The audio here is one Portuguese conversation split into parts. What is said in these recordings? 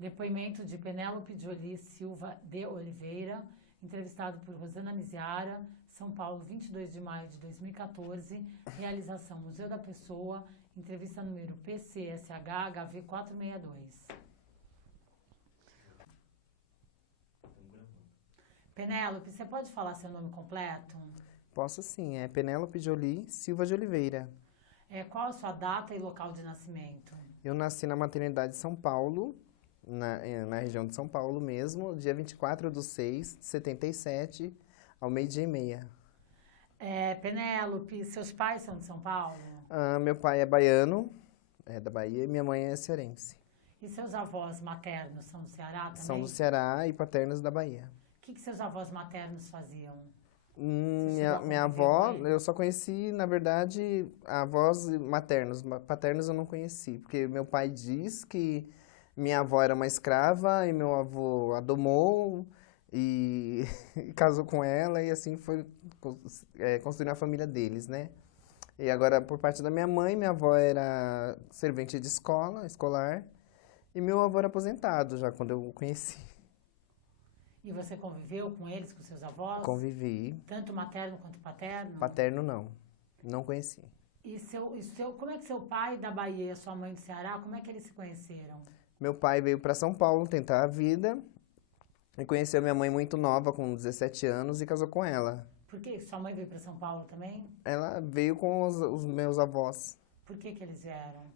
Depoimento de Penélope Jolie Silva de Oliveira, entrevistado por Rosana Miziara, São Paulo, 22 de maio de 2014, realização Museu da Pessoa, entrevista número PCSH-HV 462. Penélope, você pode falar seu nome completo? Posso sim, é Penélope Jolie Silva de Oliveira. Qual a sua data e local de nascimento? Eu nasci na maternidade de São Paulo, na região de São Paulo mesmo, dia 24/6/77, ao 12:30. Penélope, seus pais são de São Paulo? Meu pai é baiano, é da Bahia, e minha mãe é cearense. E seus avós maternos são do Ceará também? São do Ceará e paternos da Bahia. O que seus avós maternos faziam? Minha avó, eu só conheci, na verdade, avós maternos. Paternos eu não conheci, porque meu pai diz que minha avó era uma escrava e meu avô a domou e, e casou com ela e assim foi construindo a família deles, né? E agora, por parte da minha avó era servente de escolar, e meu avô era aposentado já quando eu o conheci. E você conviveu com eles, com seus avós? Convivi. Tanto materno quanto paterno? Paterno não conheci. Como é que seu pai da Bahia e sua mãe do Ceará, como é que eles se conheceram? Meu pai veio para São Paulo tentar a vida e conheceu minha mãe muito nova, com 17 anos, e casou com ela. Por que sua mãe veio para São Paulo também? Ela veio com os meus avós. Por que eles vieram?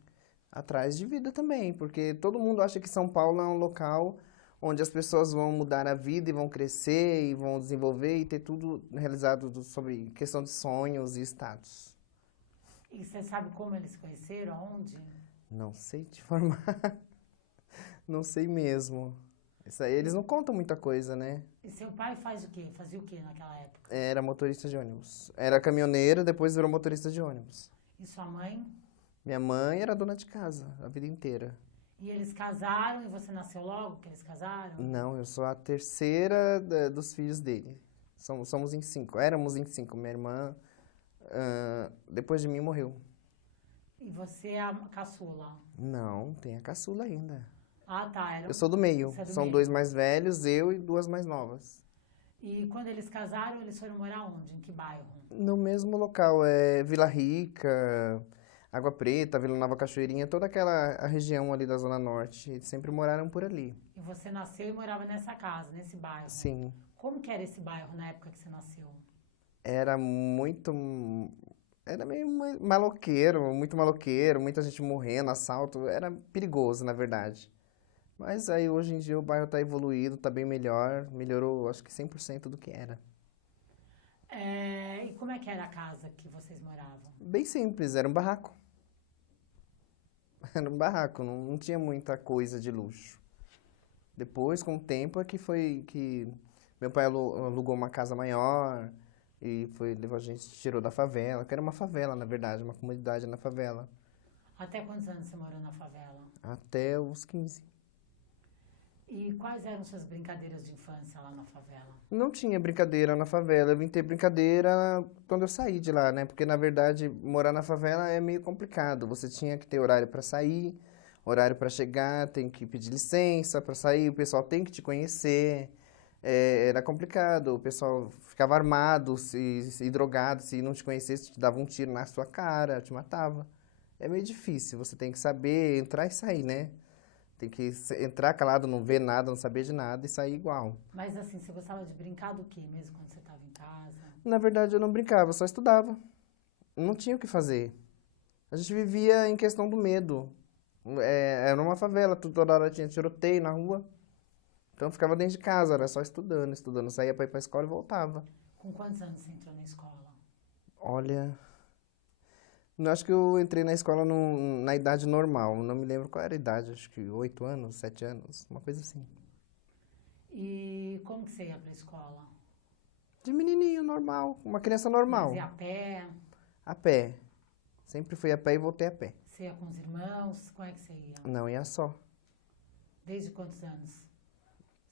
Atrás de vida também, porque todo mundo acha que São Paulo é um local onde as pessoas vão mudar a vida e vão crescer e vão desenvolver e ter tudo realizado sobre questão de sonhos e status. E você sabe como eles se conheceram? Aonde? Não sei te informar. Não sei mesmo. Isso aí, eles não contam muita coisa, né? E seu pai faz o quê? Fazia o quê naquela época? Era motorista de ônibus. Era caminhoneiro, depois virou motorista de ônibus. E sua mãe? Minha mãe era dona de casa a vida inteira. E eles casaram e você nasceu logo que eles casaram? Não, eu sou a terceira dos filhos dele. Somos em 5. Éramos em 5. Minha irmã, depois de mim, morreu. E você é a caçula? Não, tem a caçula ainda. Ah, tá. Eu sou do meio. Você é do São meio. 2 mais velhos, eu e 2 mais novas. E quando eles casaram, eles foram morar onde? Em que bairro? No mesmo local, Vila Rica, Água Preta, Vila Nova Cachoeirinha, toda a região ali da Zona Norte. Eles sempre moraram por ali. E você nasceu e morava nessa casa, nesse bairro? Sim. Como que era esse bairro na época que você nasceu? Era meio maloqueiro, muito maloqueiro, muita gente morrendo, assalto. Era perigoso, na verdade. Mas aí hoje em dia o bairro está evoluído, está bem melhor. Melhorou, acho que 100% do que era. E como é que era a casa que vocês moravam? Bem simples, era um barraco. Era um barraco, não tinha muita coisa de luxo. Depois, com o tempo, é que foi que meu pai alugou uma casa maior e levou a gente, tirou da favela, que era uma favela, na verdade, uma comunidade na favela. Até quantos anos você morou na favela? Até os 15. E quais eram suas brincadeiras de infância lá na favela? Não tinha brincadeira na favela, eu vim ter brincadeira quando eu saí de lá, né? Porque, na verdade, morar na favela é meio complicado. Você tinha que ter horário para sair, horário para chegar, tem que pedir licença para sair, o pessoal tem que te conhecer. Era complicado, o pessoal ficava armado e drogado, se não te conhecesse, te dava um tiro na sua cara, te matava. É meio difícil, você tem que saber entrar e sair, né? Tem que entrar calado, não ver nada, não saber de nada e sair igual. Mas assim, você gostava de brincar do quê, mesmo quando você estava em casa? Na verdade, eu não brincava, eu só estudava. Não tinha o que fazer. A gente vivia em questão do medo. Era uma favela, toda hora tinha tiroteio na rua. Então eu ficava dentro de casa, era só estudando. Saía para ir para a escola e voltava. Com quantos anos você entrou na escola? Olha, eu acho que eu entrei na escola na idade normal. Não me lembro qual era a idade, acho que 8 anos, 7 anos, uma coisa assim. E como que você ia para a escola? De menininho, normal, uma criança normal. Mas ia a pé? A pé. Sempre fui a pé e voltei a pé. Você ia com os irmãos? Como é que você ia? Não, ia só. Desde quantos anos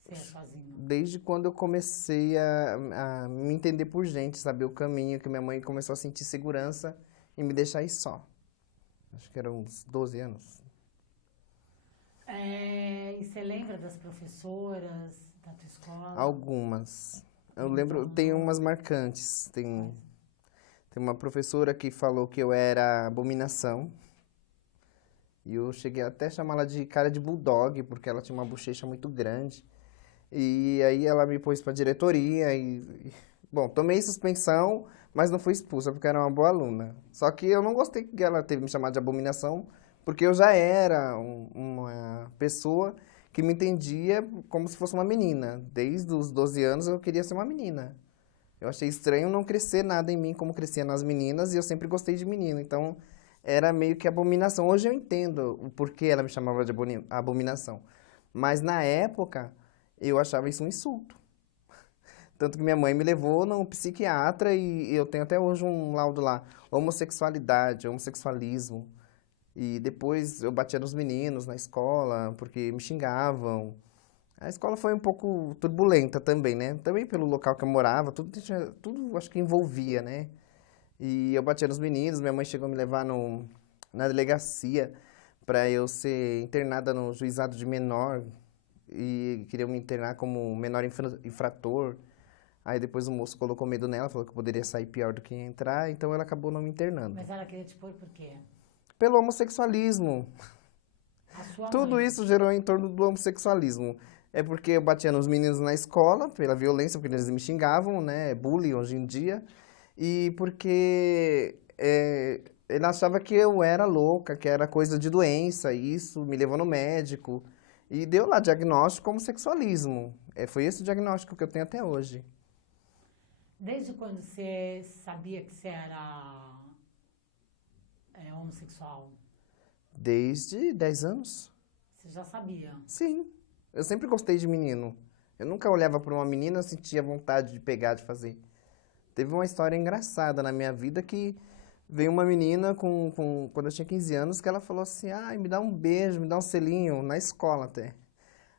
você ia sozinho? Desde quando eu comecei a me entender por gente, saber o caminho, que minha mãe começou a sentir segurança e me deixar ir só. Acho que eram uns 12 anos. E você lembra das professoras da tua escola? Algumas. Eu Tem lembro, algum tem nome? umas marcantes. Quais? Tem uma professora que falou que eu era abominação. E eu cheguei até a chamá-la de cara de bulldog, porque ela tinha uma bochecha muito grande. E aí ela me pôs pra diretoria bom, tomei suspensão, mas não fui expulsa porque era uma boa aluna. Só que eu não gostei que ela teve me chamado de abominação, porque eu já era uma pessoa que me entendia como se fosse uma menina. Desde os 12 anos eu queria ser uma menina. Eu achei estranho não crescer nada em mim como crescia nas meninas e eu sempre gostei de menino. Então era meio que abominação. Hoje eu entendo o porquê ela me chamava de abominação. Mas na época eu achava isso um insulto. Tanto que minha mãe me levou no psiquiatra e eu tenho até hoje um laudo lá. Homossexualidade, homossexualismo. E depois eu batia nos meninos na escola porque me xingavam. A escola foi um pouco turbulenta também, né? Também pelo local que eu morava, tudo acho que envolvia, né? E eu batia nos meninos, minha mãe chegou a me levar na delegacia para eu ser internada no juizado de menor e queriam me internar como menor infrator. Aí depois o moço colocou medo nela, falou que eu poderia sair pior do que ia entrar, então ela acabou não me internando. Mas ela queria te pôr por quê? Pelo homossexualismo. A sua Tudo mãe. isso gerou em torno do homossexualismo. É porque eu batia nos meninos na escola, pela violência, porque eles me xingavam, né? Bullying hoje em dia. E porque ele achava que eu era louca, que era coisa de doença, isso me levou no médico. E deu lá diagnóstico homossexualismo. Foi esse o diagnóstico que eu tenho até hoje. Desde quando você sabia que você era homossexual? Desde 10 anos? Você já sabia? Sim. Eu sempre gostei de menino. Eu nunca olhava para uma menina e sentia vontade de pegar, de fazer. Teve uma história engraçada na minha vida que veio uma menina quando eu tinha 15 anos que ela falou assim, ai, me dá um beijo, me dá um selinho, na escola até.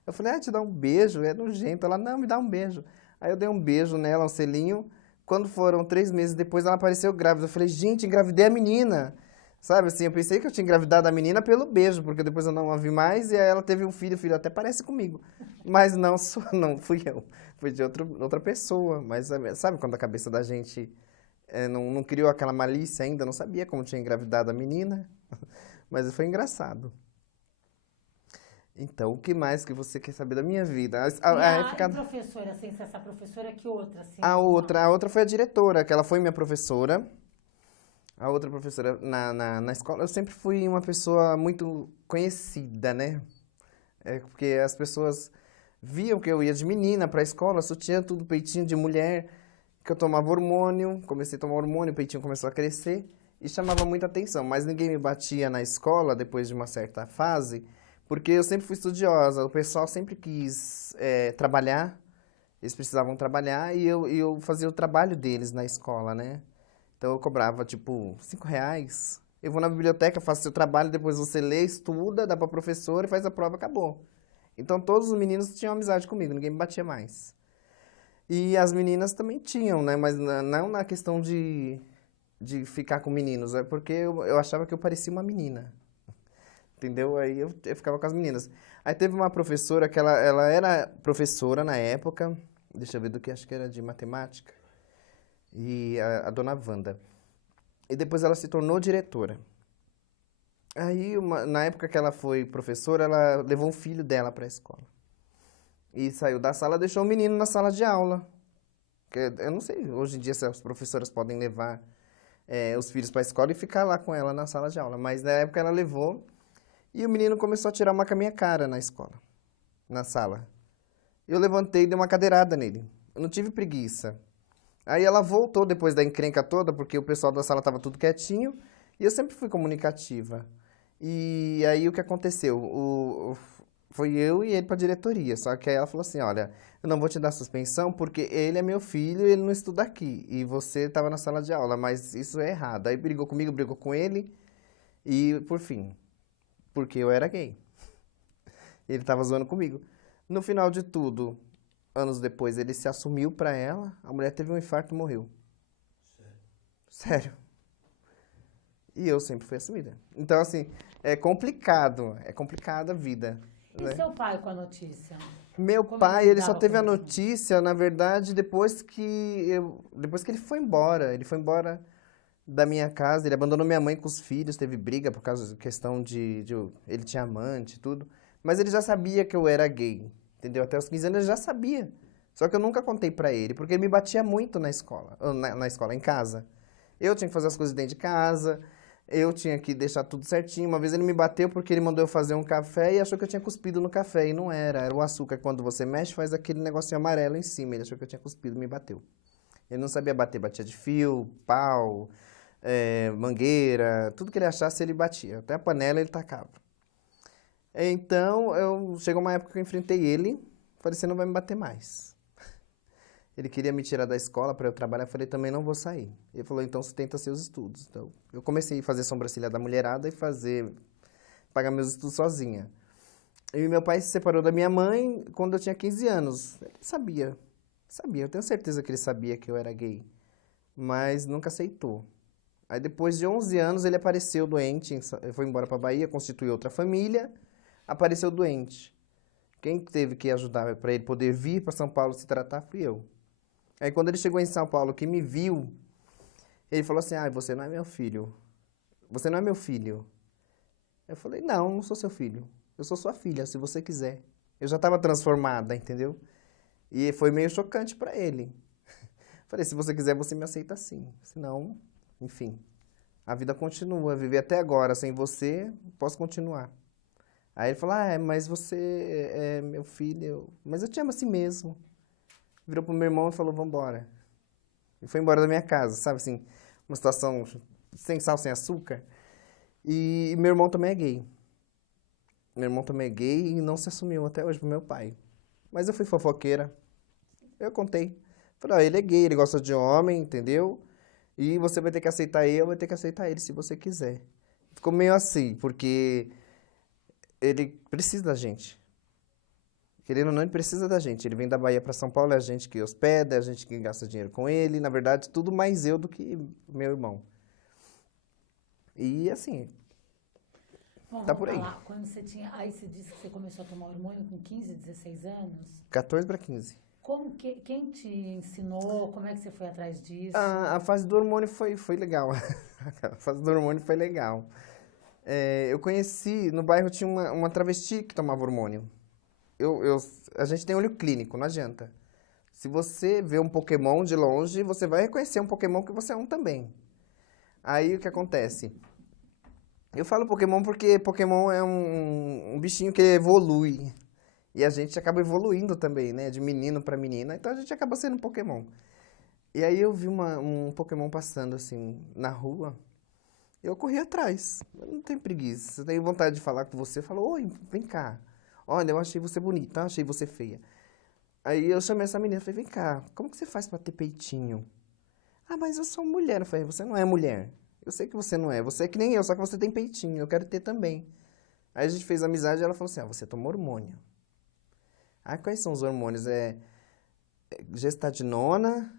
Eu falei, te dar um beijo, é nojento. Ela, não, me dá um beijo. Aí eu dei um beijo nela, um selinho. Quando foram 3 meses depois, ela apareceu grávida. Eu falei, gente, engravidei a menina. Sabe assim, eu pensei que eu tinha engravidado a menina pelo beijo, porque depois eu não a vi mais e aí ela teve um filho, o filho até parece comigo. Mas não, não fui eu, foi de outra pessoa. Mas sabe quando a cabeça da gente não criou aquela malícia ainda, não sabia como tinha engravidado a menina? Mas foi engraçado. Então, o que mais que você quer saber da minha vida? E A a época, professora, assim, se essa professora, que outra, assim, a alguma? outra, a outra foi a diretora, que ela foi minha professora. A outra professora na escola, eu sempre fui uma pessoa muito conhecida, né? Porque as pessoas viam que eu ia de menina para a escola, sutiã, tudo peitinho de mulher, que eu tomava hormônio, comecei a tomar hormônio, o peitinho começou a crescer e chamava muita atenção. Mas ninguém me batia na escola depois de uma certa fase, porque eu sempre fui estudiosa, o pessoal sempre quis trabalhar, eles precisavam trabalhar e eu fazia o trabalho deles na escola, né? Então eu cobrava, tipo, R$ 5. Eu vou na biblioteca, faço seu trabalho, depois você lê, estuda, dá pra professora e faz a prova, acabou. Então todos os meninos tinham amizade comigo, ninguém me batia mais. E as meninas também tinham, né? Mas não na questão de ficar com meninos, é porque eu achava que eu parecia uma menina. Entendeu? Aí eu ficava com as meninas. Aí teve uma professora que ela era professora na época, deixa eu ver do que, acho que era de matemática, e a dona Wanda. E depois ela se tornou diretora. Aí, na época que ela foi professora, ela levou um filho dela para a escola. E saiu da sala, deixou o menino na sala de aula. Eu não sei, hoje em dia, se as professoras podem levar os filhos para a escola e ficar lá com ela na sala de aula. Mas na época ela levou e o menino começou a tirar uma com a minha cara na escola, na sala. Eu levantei e dei uma cadeirada nele. Eu não tive preguiça. Aí ela voltou depois da encrenca toda, porque o pessoal da sala estava tudo quietinho, e eu sempre fui comunicativa. E aí o que aconteceu? Foi eu e ele para a diretoria, só que aí ela falou assim, olha, eu não vou te dar suspensão porque ele é meu filho e ele não estuda aqui, e você estava na sala de aula, mas isso é errado. Aí brigou comigo, brigou com ele, e por fim, porque eu era gay. Ele estava zoando comigo. No final de tudo, anos depois, ele se assumiu pra ela, a mulher teve um infarto e morreu. Sério. E eu sempre fui assumida. Então, assim, é complicado a vida. E né? seu pai com a notícia? Meu Como pai, ele só lidava teve a com isso? notícia, na verdade, depois que ele foi embora. Ele foi embora da minha casa, ele abandonou minha mãe com os filhos, teve briga por causa de questão ele tinha amante e tudo. Mas ele já sabia que eu era gay, entendeu? Até os 15 anos ele já sabia. Só que eu nunca contei pra ele, porque ele me batia muito na escola, na escola, em casa. Eu tinha que fazer as coisas dentro de casa, eu tinha que deixar tudo certinho. Uma vez ele me bateu porque ele mandou eu fazer um café e achou que eu tinha cuspido no café. E não era, era o açúcar. Quando você mexe, faz aquele negocinho amarelo em cima. Ele achou que eu tinha cuspido e me bateu. Ele não sabia bater, batia de fio, pau, mangueira, tudo que ele achasse ele batia. Até a panela ele tacava. Então, chegou uma época que eu enfrentei ele, falei, você não vai me bater mais. Ele queria me tirar da escola para eu trabalhar, eu falei, também não vou sair. Ele falou, então sustenta seus estudos. Então, eu comecei a fazer sobrancelha da mulherada e pagar meus estudos sozinha. E meu pai se separou da minha mãe quando eu tinha 15 anos. Ele sabia, eu tenho certeza que ele sabia que eu era gay, mas nunca aceitou. Aí depois de 11 anos ele apareceu doente, ele foi embora para Bahia, constituiu outra família, apareceu doente. Quem teve que ajudar para ele poder vir para São Paulo se tratar fui eu. Aí quando ele chegou em São Paulo, que me viu, ele falou assim, você não é meu filho. Você não é meu filho. Eu falei, não sou seu filho. Eu sou sua filha, se você quiser. Eu já estava transformada, entendeu? E foi meio chocante para ele. Falei, se você quiser, você me aceita assim. Senão, enfim, a vida continua. Viver até agora sem você, posso continuar. Aí ele falou, mas você é meu filho. Mas eu te amo assim mesmo. Virou pro meu irmão e falou, vambora. E foi embora da minha casa, sabe assim, uma situação sem sal, sem açúcar. E meu irmão também é gay. Meu irmão também é gay e não se assumiu até hoje pro meu pai. Mas eu fui fofoqueira. Eu contei. Falei, ele é gay, ele gosta de homem, entendeu? E você vai ter que aceitar ele, eu vou ter que aceitar ele se você quiser. Ficou meio assim, porque ele precisa da gente. Querendo ou não, ele precisa da gente. Ele vem da Bahia para São Paulo, é a gente que hospeda, é a gente que gasta dinheiro com ele. Na verdade, tudo mais eu do que meu irmão. E assim, Bom, tá vamos por aí. falar, quando você tinha... Aí você disse que você começou a tomar hormônio com 15, 16 anos. 14 para 15. Quem te ensinou? Como é que você foi atrás disso? A fase do hormônio foi legal. A fase do hormônio foi legal. Eu conheci, no bairro tinha uma travesti que tomava hormônio. A gente tem olho clínico, não adianta. Se você vê um Pokémon de longe, você vai reconhecer um Pokémon que você é um também. Aí o que acontece? Eu falo Pokémon porque Pokémon é um bichinho que evolui. E a gente acaba evoluindo também, né? De menino para menina. Então a gente acaba sendo um Pokémon. E aí eu vi um Pokémon passando assim na rua. Eu corri atrás. Eu não tenho preguiça. Eu tenho vontade de falar com você. Falou, oi, vem cá. Olha, eu achei você bonita, eu achei você feia. Aí eu chamei essa menina e falei, vem cá, como que você faz pra ter peitinho? Mas eu sou mulher. Eu falei, você não é mulher. Eu sei que você não é. Você é que nem eu, só que você tem peitinho. Eu quero ter também. Aí a gente fez amizade e ela falou assim, você toma hormônio. Quais são os hormônios? Gestadinona,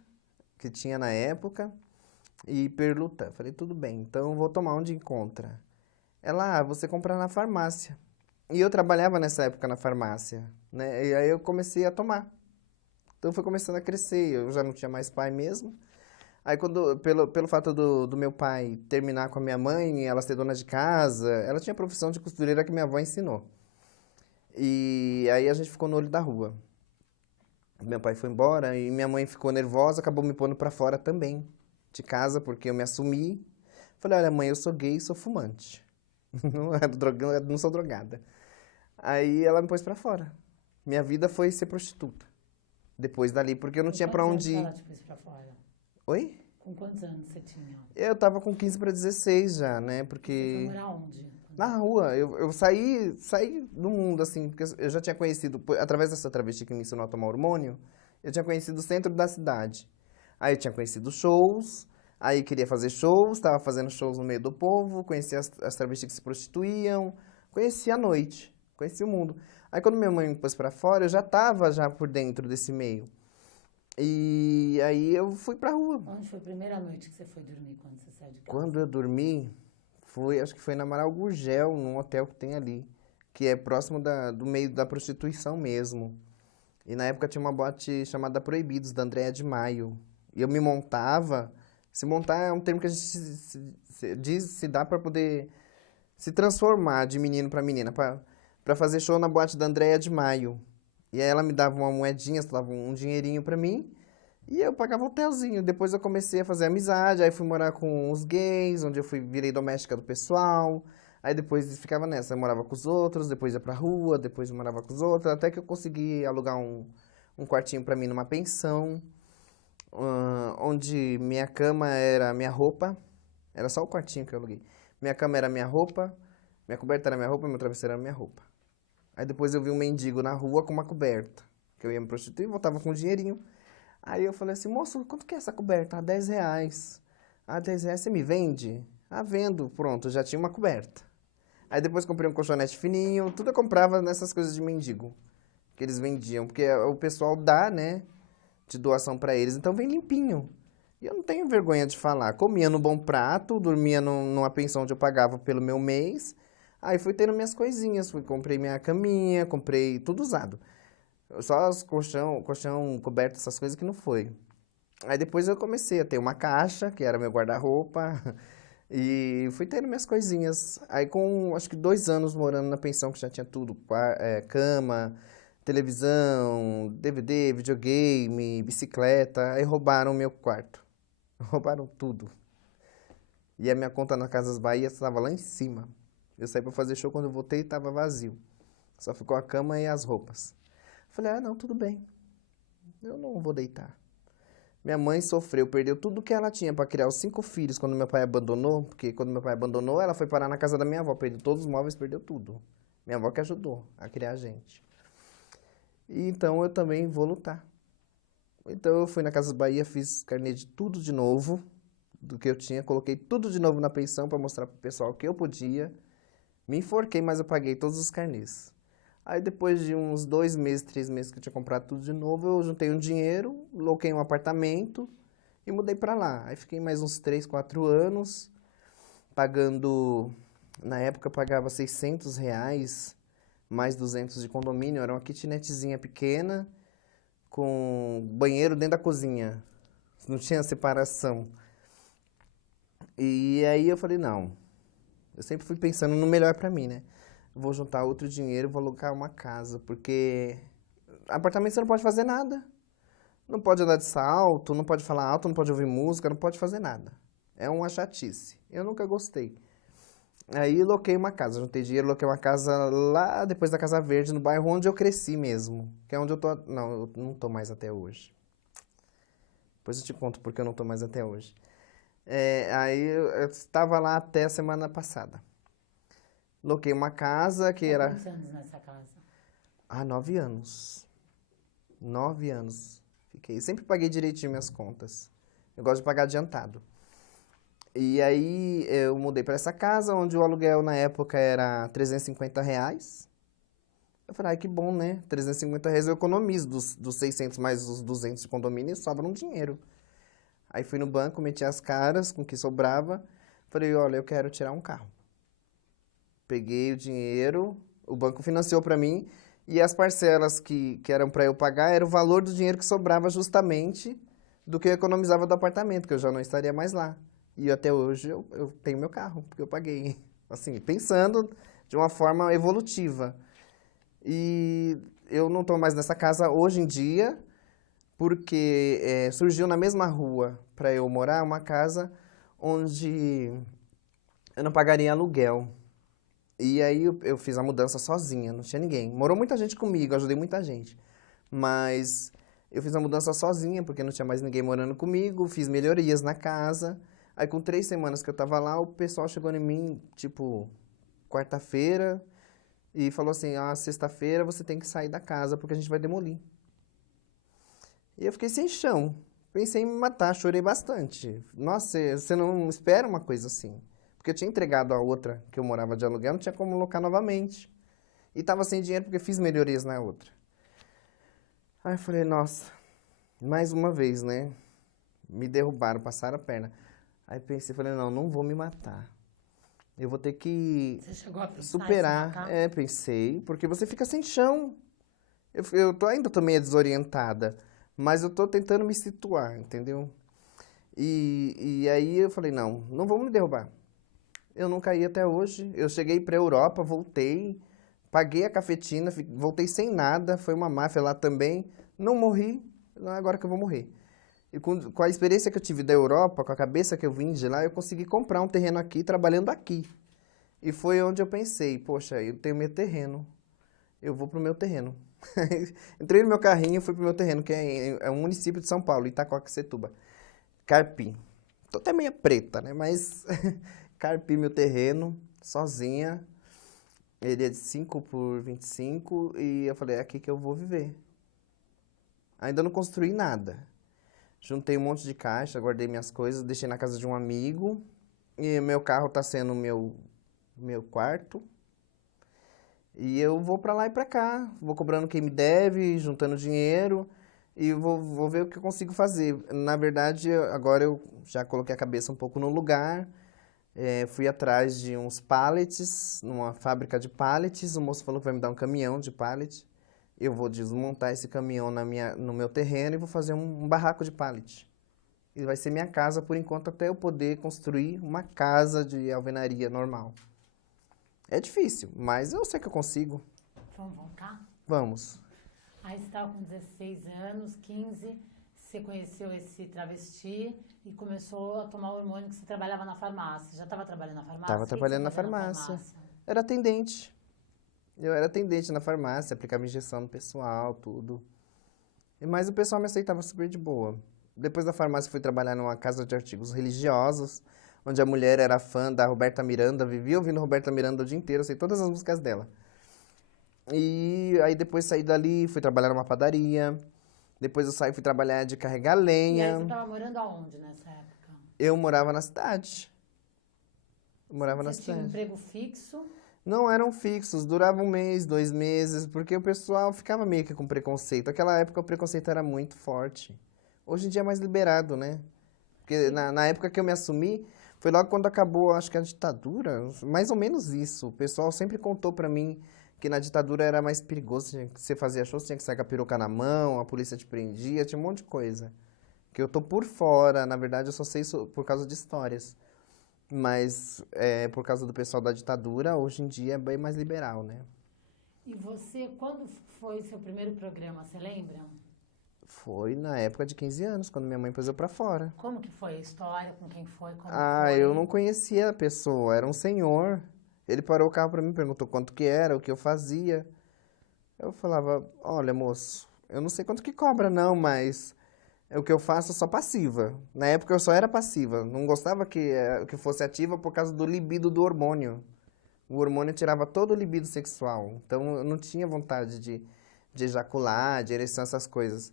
que tinha na época, e Perlutan. Falei, tudo bem, então eu vou tomar onde encontra. Ela, você compra na farmácia. E eu trabalhava nessa época na farmácia, né? E aí eu comecei a tomar. Então foi começando a crescer, eu já não tinha mais pai mesmo. Aí pelo fato do meu pai terminar com a minha mãe, ela ser dona de casa, ela tinha a profissão de costureira que minha avó ensinou. E aí a gente ficou no olho da rua. Meu pai foi embora e minha mãe ficou nervosa, acabou me pondo pra fora também de casa, porque eu me assumi. Falei, olha mãe, eu sou gay e sou fumante. Não sou drogada. Aí ela me pôs pra fora. Minha vida foi ser prostituta. Depois dali, porque eu não tinha pra onde ir. Ela te pôs pra fora? Oi? Com quantos anos você tinha? Eu tava com 15 para 16 já, né? Você Porque foi morar onde? na rua, eu saí do mundo, assim, porque eu já tinha conhecido, através dessa travesti que me ensinou a tomar hormônio, eu tinha conhecido o centro da cidade. Aí eu tinha conhecido shows, aí queria fazer shows, estava fazendo shows no meio do povo, conhecia as travestis que se prostituíam, conhecia a noite, conhecia o mundo. Aí quando minha mãe me pôs pra fora, eu já estava já por dentro desse meio. E aí eu fui pra rua. Onde foi a primeira noite que você foi dormir quando você saiu de casa? Quando eu dormi, acho que foi na Amaral Gurgel, num hotel que tem ali. que é próximo do meio da prostituição mesmo. E na época tinha uma boate chamada Proibidos, da Andréa de Maio. E eu me montava. Se montar é um termo que a gente se dá para poder se transformar de menino para menina, para fazer show na boate da Andréa de Maio. E aí ela me dava uma moedinha, dava um dinheirinho para mim, e eu pagava um hotelzinho. Depois eu comecei a fazer amizade, aí fui morar com os gays, onde eu virei doméstica do pessoal. Aí depois ficava nessa, eu morava com os outros, depois ia pra rua, depois eu morava com os outros, até que eu consegui alugar um quartinho pra mim numa pensão, onde minha cama era minha roupa, era só o quartinho que eu aluguei. Minha cama era minha roupa, minha coberta era minha roupa, meu travesseiro era minha roupa. Aí depois eu vi um mendigo na rua com uma coberta, que eu ia me prostituir e voltava com um dinheirinho. Aí eu falei assim, moço, quanto que é essa coberta? Ah, R$10. Ah, R$10 você me vende? Ah, vendo. Pronto, já tinha uma coberta. Aí depois comprei um colchonete fininho, tudo eu comprava nessas coisas de mendigo que eles vendiam, porque o pessoal dá, né, de doação pra eles, então vem limpinho. E eu não tenho vergonha de falar. Comia no Bom Prato, dormia numa pensão onde eu pagava pelo meu mês. Aí fui tendo minhas coisinhas, comprei minha caminha, comprei tudo usado. Só os colchão coberto, essas coisas que não foi. Aí depois eu comecei a ter uma caixa, que era meu guarda-roupa, e fui tendo minhas coisinhas. Aí com, acho que 2 anos morando na pensão, que já tinha tudo, cama, televisão, DVD, videogame, bicicleta, aí roubaram o meu quarto. Roubaram tudo. E a minha conta na Casas Bahia estava lá em cima. Eu saí para fazer show, quando eu voltei estava vazio. Só ficou a cama e as roupas. Falei, ah, não, tudo bem. Eu não vou deitar. Minha mãe sofreu, perdeu tudo que ela tinha para criar os 5 filhos quando meu pai abandonou. Porque quando meu pai abandonou, ela foi parar na casa da minha avó. Perdeu todos os móveis, perdeu tudo. Minha avó que ajudou a criar a gente. E então eu também vou lutar. Então eu fui na Casas Bahia, fiz carnê de tudo de novo, do que eu tinha. Coloquei tudo de novo na pensão para mostrar pro pessoal que eu podia. Me enforquei, mas eu paguei todos os carnês. Aí depois de uns 2 meses, 3 meses que eu tinha comprado tudo de novo, eu juntei um dinheiro, loquei um apartamento e mudei pra lá. Aí fiquei mais uns 3, 4 anos, pagando, na época eu pagava R$600, mais 200 de condomínio, era uma kitnetzinha pequena, com banheiro dentro da cozinha, não tinha separação. E aí eu falei, não, eu sempre fui pensando no melhor pra mim, né? Vou juntar outro dinheiro, vou alugar uma casa, porque apartamento você não pode fazer nada. Não pode andar de salto, não pode falar alto, não pode ouvir música, não pode fazer nada. É uma chatice. Eu nunca gostei. Aí loquei uma casa, juntei dinheiro, loquei uma casa lá depois da Casa Verde, no bairro onde eu cresci mesmo. Que é onde eu tô. Não, eu não tô mais até hoje. Depois eu te conto porque eu não tô mais até hoje. Aí eu estava lá até a semana passada. Loquei uma casa que Há era... quantos anos nessa casa? 9 anos. 9 anos. Fiquei. Sempre paguei direitinho minhas contas. Eu gosto de pagar adiantado. E aí eu mudei para essa casa, onde o aluguel na época era R$350. Eu falei, ai, que bom, né? R$350 eu economizo dos 600 mais os 200 de condomínio e sobra um dinheiro. Aí fui no banco, meti as caras com o que sobrava. Falei, olha, eu quero tirar um carro. Peguei o dinheiro, o banco financiou para mim, e as parcelas que eram para eu pagar era o valor do dinheiro que sobrava justamente do que eu economizava do apartamento, que eu já não estaria mais lá. E até hoje eu tenho meu carro, porque eu paguei. Assim, pensando de uma forma evolutiva. E eu não estou mais nessa casa hoje em dia, porque surgiu na mesma rua para eu morar uma casa onde eu não pagaria aluguel. E aí eu fiz a mudança sozinha, não tinha ninguém. Morou muita gente comigo, ajudei muita gente. Mas eu fiz a mudança sozinha, porque não tinha mais ninguém morando comigo, fiz melhorias na casa. Aí com 3 semanas que eu tava lá, o pessoal chegou em mim, tipo, quarta-feira, e falou assim, sexta-feira você tem que sair da casa, porque a gente vai demolir. E eu fiquei sem chão, pensei em me matar, chorei bastante. Nossa, você não espera uma coisa assim. Porque eu tinha entregado a outra que eu morava de aluguel, não tinha como locar novamente. E estava sem dinheiro porque fiz melhorias na outra. Aí eu falei, nossa, mais uma vez, né? Me derrubaram, passaram a perna. Aí pensei, falei, não vou me matar. Eu vou ter que Você chegou a pensar em se superar. matar? É, pensei, porque você fica sem chão. Ainda tô meio desorientada, mas eu tô tentando me situar, entendeu? E aí eu falei, não, não vão me derrubar. Eu não caí até hoje. Eu cheguei pra Europa, voltei, paguei a cafetina, voltei sem nada, foi uma máfia lá também. Não morri, não é agora que eu vou morrer. E com a experiência que eu tive da Europa, com a cabeça que eu vim de lá, eu consegui comprar um terreno aqui, trabalhando aqui. E foi onde eu pensei, poxa, eu tenho meu terreno, eu vou pro meu terreno. Entrei no meu carrinho e fui pro meu terreno, que é um município de São Paulo, Itacoaquecetuba. Carpi. Tô até meio preta, né? Mas carpi meu terreno, sozinha. Ele é de 5 por 25 e eu falei, é aqui que eu vou viver. Ainda não construí nada. Juntei um monte de caixa, guardei minhas coisas, deixei na casa de um amigo. E meu carro tá sendo meu quarto. E eu vou pra lá e pra cá. Vou cobrando quem me deve, juntando dinheiro. E vou ver o que eu consigo fazer. Na verdade, agora eu já coloquei a cabeça um pouco no lugar. Fui atrás de uns pallets, numa fábrica de pallets. O moço falou que vai me dar um caminhão de pallet. Eu vou desmontar esse caminhão no meu terreno e vou fazer um barraco de pallet. E vai ser minha casa por enquanto até eu poder construir uma casa de alvenaria normal. É difícil, mas eu sei que eu consigo. Vamos voltar? Vamos. Aí você estava com 16 anos, 15, você conheceu esse travesti e começou a tomar o hormônio que você trabalhava na farmácia. Já estava trabalhando na farmácia? Estava O que que trabalhando você na fazia farmácia. Era atendente. Eu era atendente na farmácia, aplicava injeção no pessoal, tudo. Mas o pessoal me aceitava super de boa. Depois da farmácia fui trabalhar numa casa de artigos religiosos, onde a mulher era fã da Roberta Miranda, vivia ouvindo Roberta Miranda o dia inteiro, eu sei todas as músicas dela. E aí depois saí dali, fui trabalhar numa padaria. Depois eu saí, fui trabalhar de carregar E aí lenha. você estava morando aonde nessa época? Eu morava na cidade. Eu morava na Você tinha um cidade. emprego fixo? Não eram fixos, durava um mês, 2 meses, porque o pessoal ficava meio que com preconceito. Naquela época o preconceito era muito forte. Hoje em dia é mais liberado, né? Porque na época que eu me assumi, foi logo quando acabou, acho que a ditadura, mais ou menos isso. O pessoal sempre contou pra mim que na ditadura era mais perigoso. Você fazia show, você tinha que sair com a peruca na mão, a polícia te prendia, tinha um monte de coisa. Que eu tô por fora, na verdade eu só sei isso por causa de histórias. Mas por causa do pessoal da ditadura, hoje em dia é bem mais liberal, né? E você, quando foi seu primeiro programa, você lembra? Foi na época de 15 anos, quando minha mãe pôs eu pra fora. Como que foi a história, com quem foi, como Ah, foi? eu não conhecia a pessoa, era um senhor. Ele parou o carro pra mim, perguntou quanto que era, o que eu fazia. Eu falava, olha, moço, eu não sei quanto que cobra não, mas o que eu faço é só passiva. Na época eu só era passiva, não gostava que fosse ativa por causa do libido do hormônio. O hormônio tirava todo o libido sexual, então eu não tinha vontade de ejacular, de ereção, essas coisas.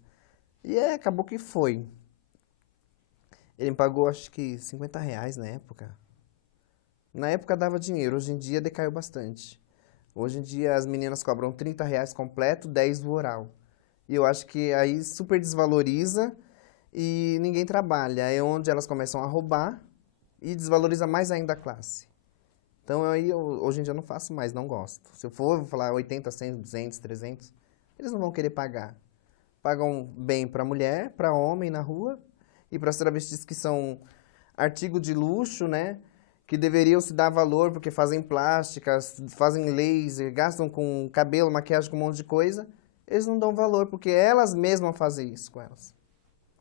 E acabou que foi. Ele me pagou acho que R$ 50 na época. Na época dava dinheiro, hoje em dia decaiu bastante. Hoje em dia as meninas cobram R$ 30 completo, 10 do oral. E eu acho que aí super desvaloriza e ninguém trabalha. É onde elas começam a roubar e desvaloriza mais ainda a classe. Então aí hoje em dia eu não faço mais, não gosto. Se eu for vou falar 80, 100, 200, 300, eles não vão querer pagar. Pagam bem para mulher, para homem na rua e para as travestis que são artigo de luxo, né? Que deveriam se dar valor porque fazem plásticas, fazem laser, gastam com cabelo, maquiagem, com um monte de coisa. Eles não dão valor porque elas mesmas fazem isso com elas.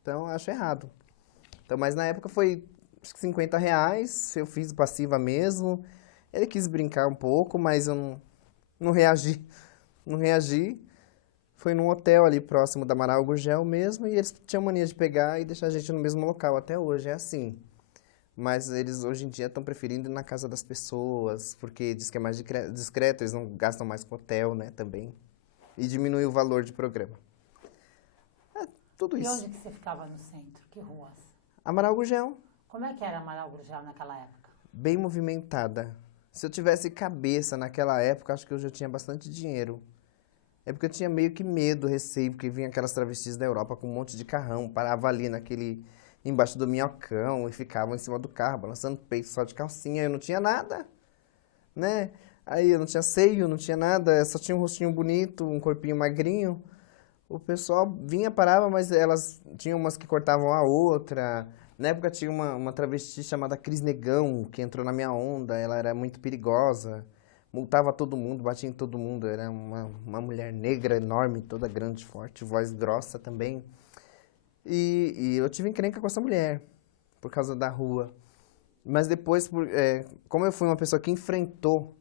Então, eu acho errado. Então, mas na época foi acho que R$ 50, eu fiz passiva mesmo. Ele quis brincar um pouco, mas eu não reagi. Não reagi. Foi num hotel ali próximo da Amaral Gurgel mesmo, e eles tinham mania de pegar e deixar a gente no mesmo local. Até hoje é assim. Mas eles hoje em dia estão preferindo ir na casa das pessoas, porque diz que é mais discreto, eles não gastam mais com hotel, né, também. E diminui o valor de programa. É, tudo E isso. onde que você ficava no centro? Que ruas? Amaral Gurgel, Como é que era Amaral Gurgel naquela época? bem movimentada. Se eu tivesse cabeça naquela época, acho que eu já tinha bastante dinheiro. É porque eu tinha meio que medo, receio, porque vinha aquelas travestis da Europa com um monte de carrão, parava ali embaixo do minhocão e ficavam em cima do carro, balançando peito só de calcinha. Eu não tinha nada. né? Aí eu não tinha seio, não tinha nada, só tinha um rostinho bonito, um corpinho magrinho. O pessoal vinha, parava, mas elas tinham umas que cortavam a outra. Na época tinha uma travesti chamada Cris Negão, que entrou na minha onda, ela era muito perigosa. Multava todo mundo, batia em todo mundo. Era uma mulher negra, enorme, toda grande, forte, voz grossa também. E eu tive encrenca com essa mulher, por causa da rua. Mas depois, como eu fui uma pessoa que enfrentou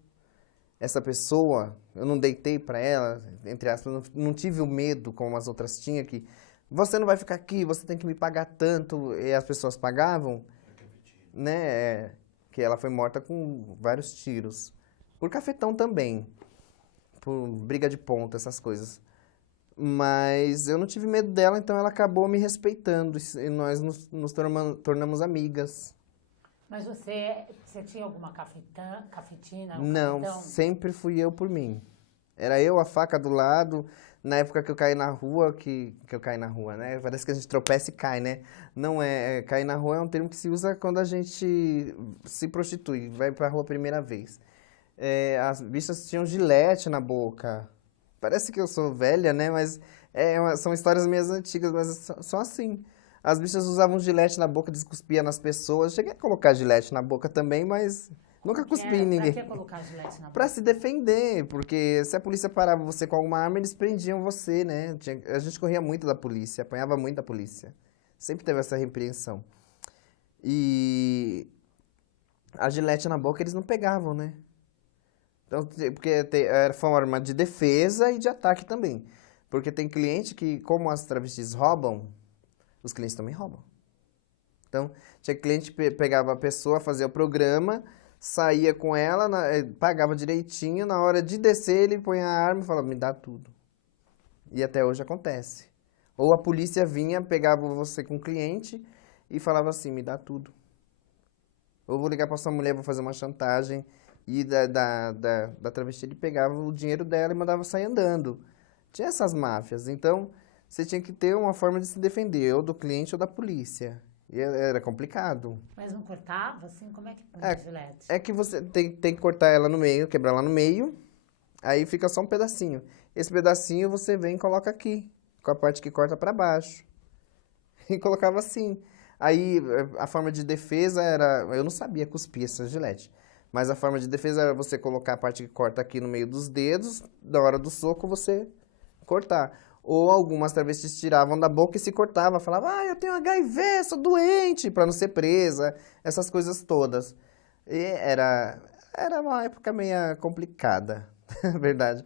essa pessoa, eu não deitei pra ela, entre aspas, não tive o medo como as outras tinham, que você não vai ficar aqui, você tem que me pagar tanto, e as pessoas pagavam, né? Que ela foi morta com vários tiros. Por cafetão também, por briga de ponta, essas coisas. Mas eu não tive medo dela, então ela acabou me respeitando e nós nos tornamos amigas. Mas você tinha alguma cafetina, um Não, cafetão? sempre fui eu por mim. Era eu, a faca do lado. Na época que eu caí na rua, que eu caí na rua, né? Parece que a gente tropeça e cai, né? Não cair na rua é um termo que se usa quando a gente se prostitui, vai pra rua a primeira vez. As bichas tinham gilete na boca. Parece que eu sou velha, né? Mas são histórias minhas antigas, mas são assim. As bichas usavam gilete na boca, descuspia nas pessoas. Cheguei a colocar gilete na boca também, mas nunca cuspi em ninguém. Pra que colocar gilete na boca? Pra se defender, porque se a polícia parava você com alguma arma, eles prendiam você, né? A gente corria muito da polícia, apanhava muito da polícia. Sempre teve essa repreensão. E a gilete na boca eles não pegavam, né? Então, porque era forma de defesa e de ataque também. Porque tem cliente que, como as travestis roubam, os clientes também roubam. Então, tinha cliente que pegava a pessoa, fazia o programa, saía com ela, pagava direitinho, na hora de descer ele põe a arma e falava, me dá tudo. E até hoje acontece. Ou a polícia vinha, pegava você com o cliente e falava assim, me dá tudo. Ou vou ligar para sua mulher, vou fazer uma chantagem. E da travesti ele pegava o dinheiro dela e mandava sair andando. Tinha essas máfias, então você tinha que ter uma forma de se defender, ou do cliente ou da polícia. E era complicado. Mas não cortava, assim? Como é que põe a gilete? É que você tem que cortar ela no meio, quebrar ela no meio, aí fica só um pedacinho. Esse pedacinho você vem e coloca aqui, com a parte que corta para baixo. E colocava assim. Aí a forma de defesa era... Eu não sabia cuspir essa gilete. Mas a forma de defesa era você colocar a parte que corta aqui no meio dos dedos, da hora do soco você cortar. Ou algumas travestis tiravam da boca e se cortavam, falavam, eu tenho HIV, sou doente, para não ser presa, essas coisas todas. E era uma época meio complicada, na verdade.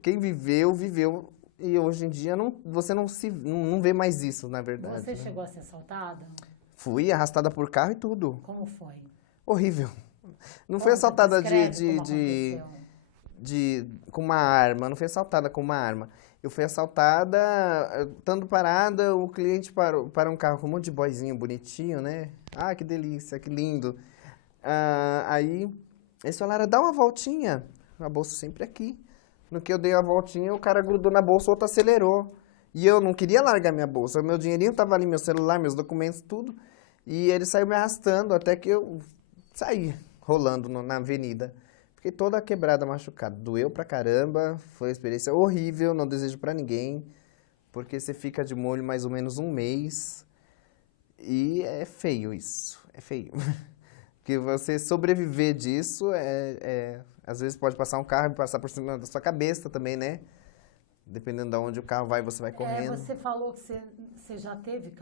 Quem viveu, viveu, e hoje em dia você não vê mais isso, na verdade. Você chegou a ser assaltada? Fui arrastada por carro e tudo. Como foi? Horrível. Não foi assaltada com uma arma, não foi assaltada com uma arma. Eu fui assaltada, estando parada, o cliente parou um carro com um monte de boyzinho bonitinho, né? Ah, que delícia, que lindo. Aí, eles falaram, dá uma voltinha. A bolsa sempre aqui. No que eu dei a voltinha, o cara grudou na bolsa, o outro acelerou. E eu não queria largar minha bolsa. Meu dinheirinho tava ali, meu celular, meus documentos, tudo. E ele saiu me arrastando até que eu saí rolando na avenida. Fiquei toda quebrada, machucada. Doeu pra caramba, foi uma experiência horrível, não desejo pra ninguém. Porque você fica de molho mais ou menos um mês. E é feio isso, é feio. Porque você sobreviver disso, às vezes pode passar um carro e passar por cima da sua cabeça também, né? Dependendo de onde o carro vai, você vai correndo. Você falou que você já teve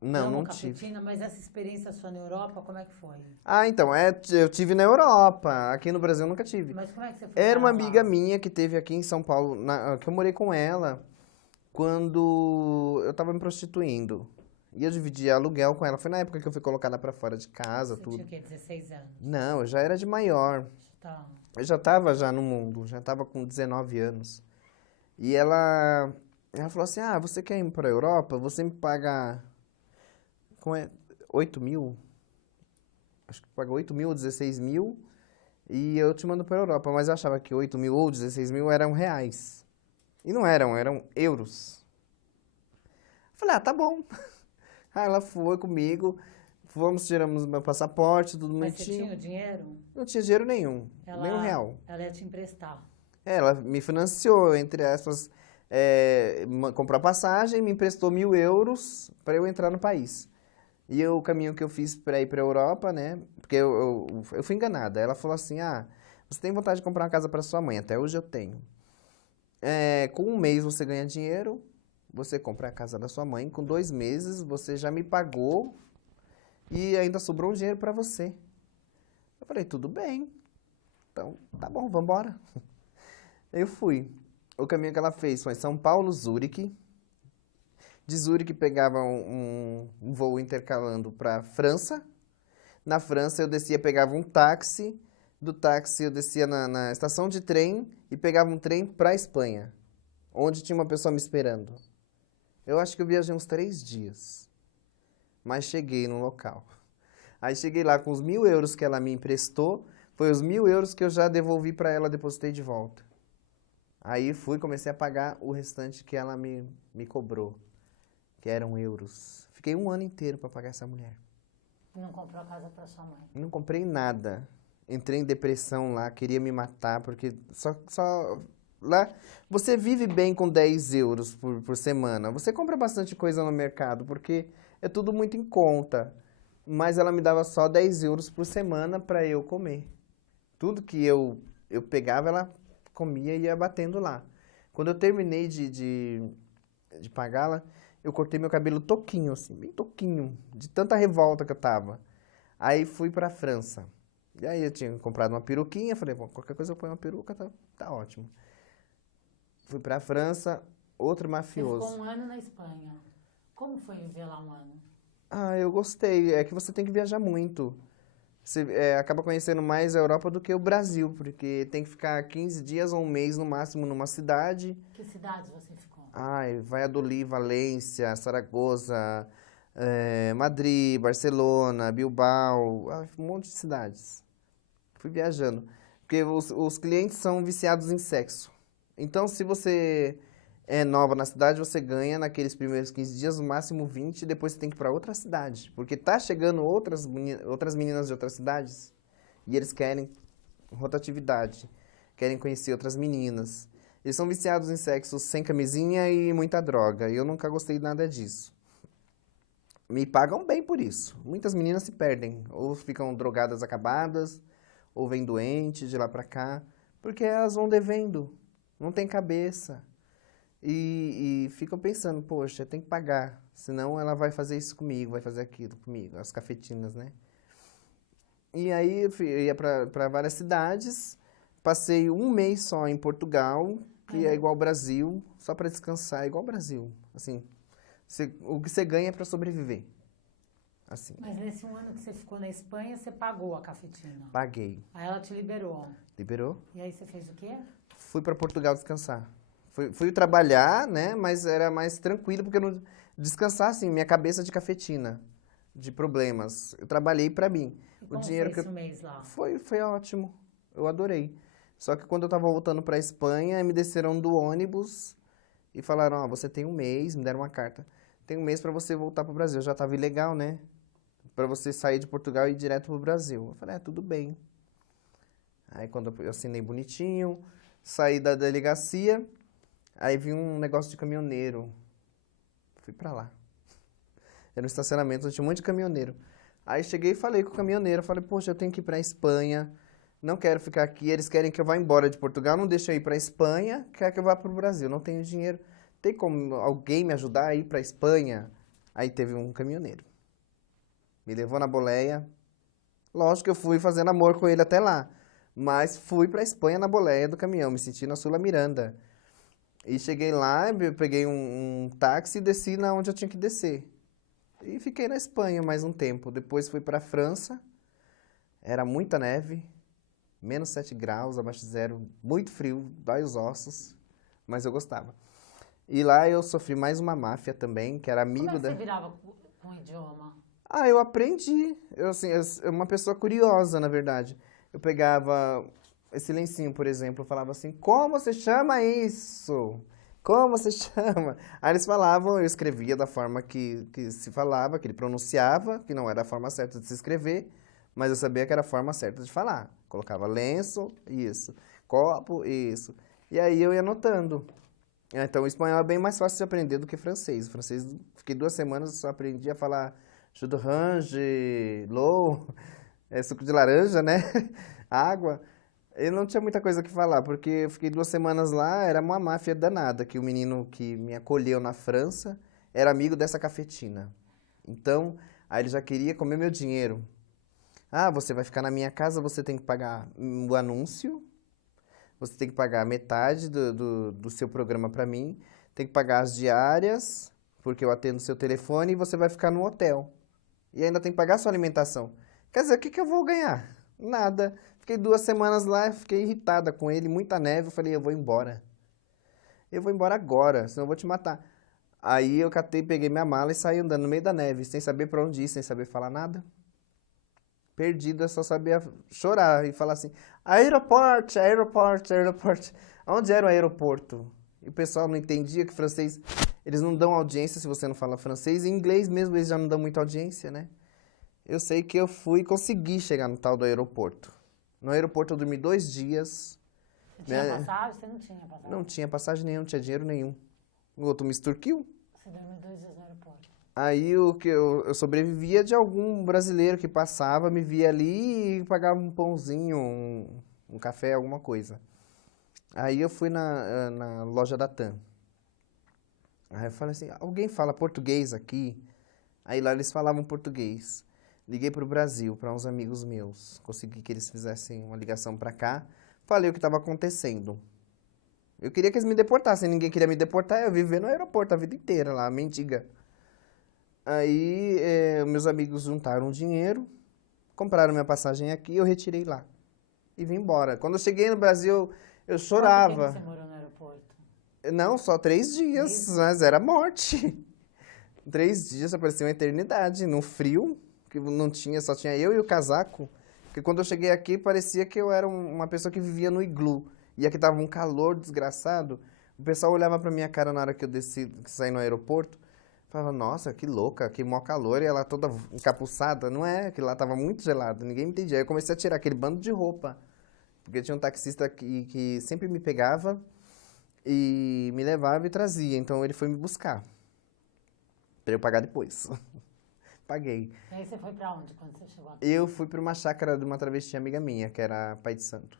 não cafetina, tive. mas essa experiência sua na Europa, como é que foi? Então, eu tive na Europa. Aqui no Brasil eu nunca tive. Mas como é que você foi Era uma pra lá? amiga minha que teve aqui em São Paulo, que eu morei com ela quando eu tava me prostituindo. E eu dividia aluguel com ela. Foi na época que eu fui colocada pra fora de casa, Você tudo. tinha o quê? 16 anos? Não, eu já era de maior. Tá. Eu já tava no mundo, já tava com 19 anos. E ela falou assim, você quer ir pra Europa? Você me paga... Como é? 8 mil? Acho que paga 8 mil ou 16 mil. E eu te mando pra Europa. Mas eu achava que 8 mil ou 16 mil eram reais. E não eram euros. Falei, tá bom. Aí ela foi comigo. Fomos, tiramos meu passaporte, tudo Mas você bonitinho. tinha o dinheiro? Não tinha dinheiro nenhum, nem um real. Ela ia te emprestar. Ela me financiou, entre aspas, comprou a passagem, me emprestou 1.000 euros para eu entrar no país. E o caminho que eu fiz para ir para a Europa, né? Porque eu fui enganada. Ela falou assim: ah, você tem vontade de comprar uma casa para sua mãe? Até hoje eu tenho. Com um mês você ganha dinheiro, você compra a casa da sua mãe. Com 2 meses você já me pagou e ainda sobrou um dinheiro para você. Eu falei: tudo bem. Então, tá bom, vamos embora. Eu fui. O caminho que ela fez foi São Paulo, Zurique. De Zurique pegava um voo intercalando para França. Na França eu descia, pegava um táxi. Do táxi eu descia na estação de trem e pegava um trem para a Espanha, onde tinha uma pessoa me esperando. Eu acho que eu viajei uns 3 dias, mas cheguei no local. Aí cheguei lá com os 1.000 euros que ela me emprestou, foi os 1.000 euros que eu já devolvi para ela, depositei de volta. Aí fui, comecei a pagar o restante que ela me cobrou, que eram euros. Fiquei 1 ano inteiro para pagar essa mulher. Não comprou a casa para sua mãe? Não comprei nada. Entrei em depressão lá, queria me matar, porque só lá você vive bem com 10 euros por semana. Você compra bastante coisa no mercado, porque é tudo muito em conta. Mas ela me dava só 10 euros por semana para eu comer. Tudo que eu pegava, ela comia e ia batendo lá. Quando eu terminei de pagá-la, eu cortei meu cabelo toquinho, assim, bem toquinho, de tanta revolta que eu tava. Aí fui pra França. E aí eu tinha comprado uma peruquinha, falei, bom, qualquer coisa eu ponho uma peruca, tá ótimo. Fui pra França, outro Você mafioso. ficou 1 ano na Espanha. Como foi viver lá 1 ano? Ah, eu gostei. É que você tem que viajar muito. Você acaba conhecendo mais a Europa do que o Brasil, porque tem que ficar 15 dias ou um mês no máximo numa cidade. Que cidades você ficou? Ai, Valladolid, Valência, Saragoça, Madrid, Barcelona, Bilbao, um monte de cidades. Fui viajando. Porque os clientes são viciados em sexo. Então, se você é nova na cidade, você ganha naqueles primeiros 15 dias, no máximo 20, e depois você tem que ir para outra cidade. Porque tá chegando outras meninas de outras cidades e eles querem rotatividade, querem conhecer outras meninas. Eles são viciados em sexo sem camisinha e muita droga. E eu nunca gostei nada disso. Me pagam bem por isso. Muitas meninas se perdem. Ou ficam drogadas acabadas, ou vêm doentes de lá pra cá. Porque elas vão devendo. Não tem cabeça. E ficam pensando, poxa, tem que pagar. Senão ela vai fazer isso comigo, vai fazer aquilo comigo. As cafetinas, né? E aí eu ia pra várias cidades. Passei 1 mês só em Portugal, que é igual ao Brasil, só para descansar, é igual ao Brasil. Assim, o que você ganha é para sobreviver. Assim, Mas nesse 1 ano que você ficou na Espanha, você pagou a cafetina? paguei. Aí ela te liberou. Liberou? E aí você fez o quê? Fui para Portugal descansar. Fui trabalhar, né? Mas era mais tranquilo, porque eu não descansar assim, minha cabeça de cafetina, de problemas. Eu trabalhei para mim. E O como dinheiro foi que esse mês lá? foi ótimo. Eu adorei. Só que quando eu tava voltando para Espanha, me desceram do ônibus e falaram: ó, você tem 1 mês, me deram uma carta. Tem 1 mês para você voltar pro Brasil. Já tava ilegal, né? Para você sair de Portugal e ir direto pro Brasil. Eu falei: tudo bem. Aí quando eu assinei bonitinho, saí da delegacia, aí vi um negócio de caminhoneiro. Fui para lá. Era um estacionamento, tinha um monte de caminhoneiro. Aí cheguei e falei com o caminhoneiro, falei: poxa, eu tenho que ir para Espanha. Não quero ficar aqui, eles querem que eu vá embora de Portugal, não deixa eu ir para a Espanha, quer que eu vá para o Brasil, não tenho dinheiro. Tem como alguém me ajudar a ir para a Espanha? Aí teve um caminhoneiro. Me levou na boleia. Lógico que eu fui fazendo amor com ele até lá. Mas fui para a Espanha na boleia do caminhão, me senti na Sula Miranda. E cheguei lá, eu peguei um táxi e desci na onde eu tinha que descer. E fiquei na Espanha mais um tempo. Depois fui para a França, era muita neve. Menos 7 graus, abaixo de zero, muito frio, dói os ossos, mas eu gostava. E lá eu sofri mais uma máfia também, que era amigo Como é que da... você virava com o idioma? Ah, eu aprendi. Eu, assim, eu uma pessoa curiosa, na verdade. Eu pegava esse lencinho, por exemplo, eu falava assim: como você chama isso? Como você chama? Aí eles falavam, eu escrevia da forma que se falava, que ele pronunciava, que não era a forma certa de se escrever, mas eu sabia que era a forma certa de falar. Colocava lenço, isso. Copo, isso. E aí eu ia anotando. Então o espanhol é bem mais fácil de aprender do que francês. O francês, fiquei 2 semanas, só aprendi a falar jus d'orange, l'eau, suco de laranja, né? Água. Eu não tinha muita coisa que falar, porque eu fiquei 2 semanas lá, era uma máfia danada, que o menino que me acolheu na França era amigo dessa cafetina. Então, aí ele já queria comer meu dinheiro. Ah, você vai ficar na minha casa, você tem que pagar o anúncio, você tem que pagar metade do seu programa para mim, tem que pagar as diárias, porque eu atendo seu telefone, e você vai ficar no hotel. E ainda tem que pagar a sua alimentação. Quer dizer, o que que eu vou ganhar? Nada. Fiquei 2 semanas lá, fiquei irritada com ele, muita neve, eu falei, eu vou embora. Eu vou embora agora, senão eu vou te matar. Aí eu catei, peguei minha mala e saí andando no meio da neve, sem saber para onde ir, sem saber falar nada. Perdida, só sabia chorar e falar assim, aeroporto, aeroporto, aeroporto. Onde era o aeroporto? E o pessoal não entendia que francês, eles não dão audiência se você não fala francês, e em inglês mesmo eles já não dão muita audiência, né? Eu sei que eu fui e consegui chegar no tal do aeroporto. No aeroporto eu dormi 2 dias. Você tinha passagem? Você não tinha passagem? Não tinha passagem nenhuma, não tinha dinheiro nenhum. O outro me extorquiu. Você dormiu 2 dias no aeroporto. Aí o que eu sobrevivia de algum brasileiro que passava, me via ali e pagava um pãozinho, um café, alguma coisa. Aí eu fui na loja da TAM. Aí eu falei assim, alguém fala português aqui? Aí lá eles falavam português. Liguei para o Brasil, para uns amigos meus. Consegui que eles fizessem uma ligação para cá. Falei o que estava acontecendo. Eu queria que eles me deportassem, ninguém queria me deportar, eu vivi no aeroporto a vida inteira lá, mendiga. Aí meus amigos juntaram dinheiro, compraram minha passagem aqui, eu retirei lá e vim embora. Quando eu cheguei no Brasil, eu Quanto chorava. tempo você morou no aeroporto? Não, só 3 dias, mas era morte. 3 dias, parecia uma eternidade, no frio, que não tinha, só tinha eu e o casaco. Porque quando eu cheguei aqui, parecia que eu era uma pessoa que vivia no iglu. E aqui tava um calor desgraçado. O pessoal olhava pra minha cara na hora que eu desci, que saí no aeroporto. Falava, nossa, que louca, que mó calor. E ela toda encapuçada. Não é, que lá tava muito gelado, ninguém me entendia. Aí eu comecei a tirar aquele bando de roupa. Porque tinha um taxista que sempre me pegava e me levava e trazia. Então ele foi me buscar. Pra eu pagar depois. Paguei. E aí você foi pra onde quando você chegou aqui? Eu fui para uma chácara de uma travesti amiga minha, que era Pai de Santo.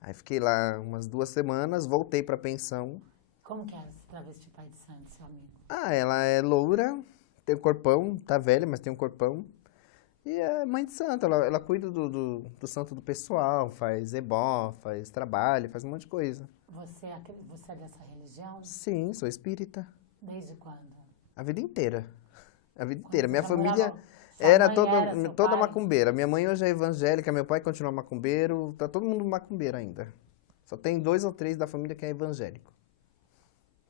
Aí fiquei lá umas 2 semanas, voltei para pensão. Como que era esse travesti pai de santo, seu amigo? Ah, ela é loura, tem um corpão, tá velha, mas tem um corpão. E é mãe de santo, ela cuida do santo do pessoal, faz ebó, faz trabalho, faz um monte de coisa. Você é dessa religião? Sim, sou espírita. Desde quando? A vida inteira. A vida Quando inteira. você Minha já família morava- Sua era mãe toda, era, seu toda pai? macumbeira. Minha mãe hoje é evangélica, meu pai continua macumbeiro, tá todo mundo macumbeiro ainda. Só tem 2 ou 3 da família que é evangélico.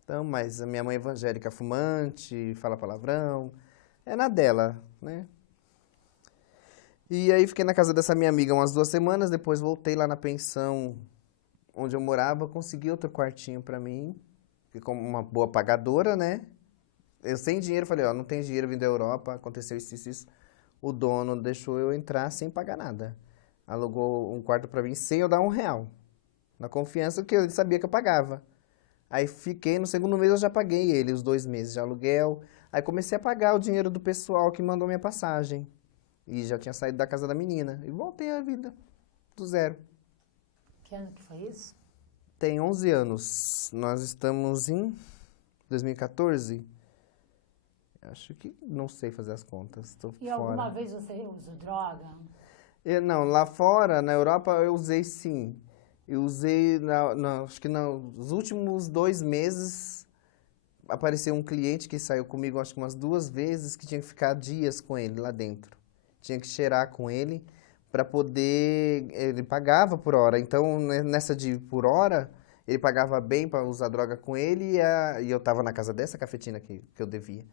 Então, mas a minha mãe é evangélica fumante, fala palavrão, é na dela, né? E aí fiquei na casa dessa minha amiga umas 2 semanas, depois voltei lá na pensão onde eu morava, consegui outro quartinho pra mim, que como uma boa pagadora, né? Eu sem dinheiro, falei, ó, não tem dinheiro, vim da Europa, aconteceu isso, isso, isso. O dono deixou eu entrar sem pagar nada. Alugou um quarto pra mim sem eu dar R$1, na confiança que ele sabia que eu pagava. Aí fiquei, no segundo mês eu já paguei ele, os 2 meses de aluguel. Aí comecei a pagar o dinheiro do pessoal que mandou minha passagem. E já tinha saído da casa da menina. E voltei à vida, do zero. Que ano que foi isso? Tem 11 anos. Nós estamos em 2014. Acho que não sei fazer as contas, estou E fora. alguma vez você usou droga? Não, lá fora, na Europa, eu usei sim. Eu usei, acho que nos últimos 2 meses, apareceu um cliente que saiu comigo, acho que umas 2 vezes, que tinha que ficar dias com ele lá dentro. Tinha que cheirar com ele para poder... Ele pagava por hora, então nessa de por hora, ele pagava bem para usar droga com ele e eu estava na casa dessa cafetina que eu devia.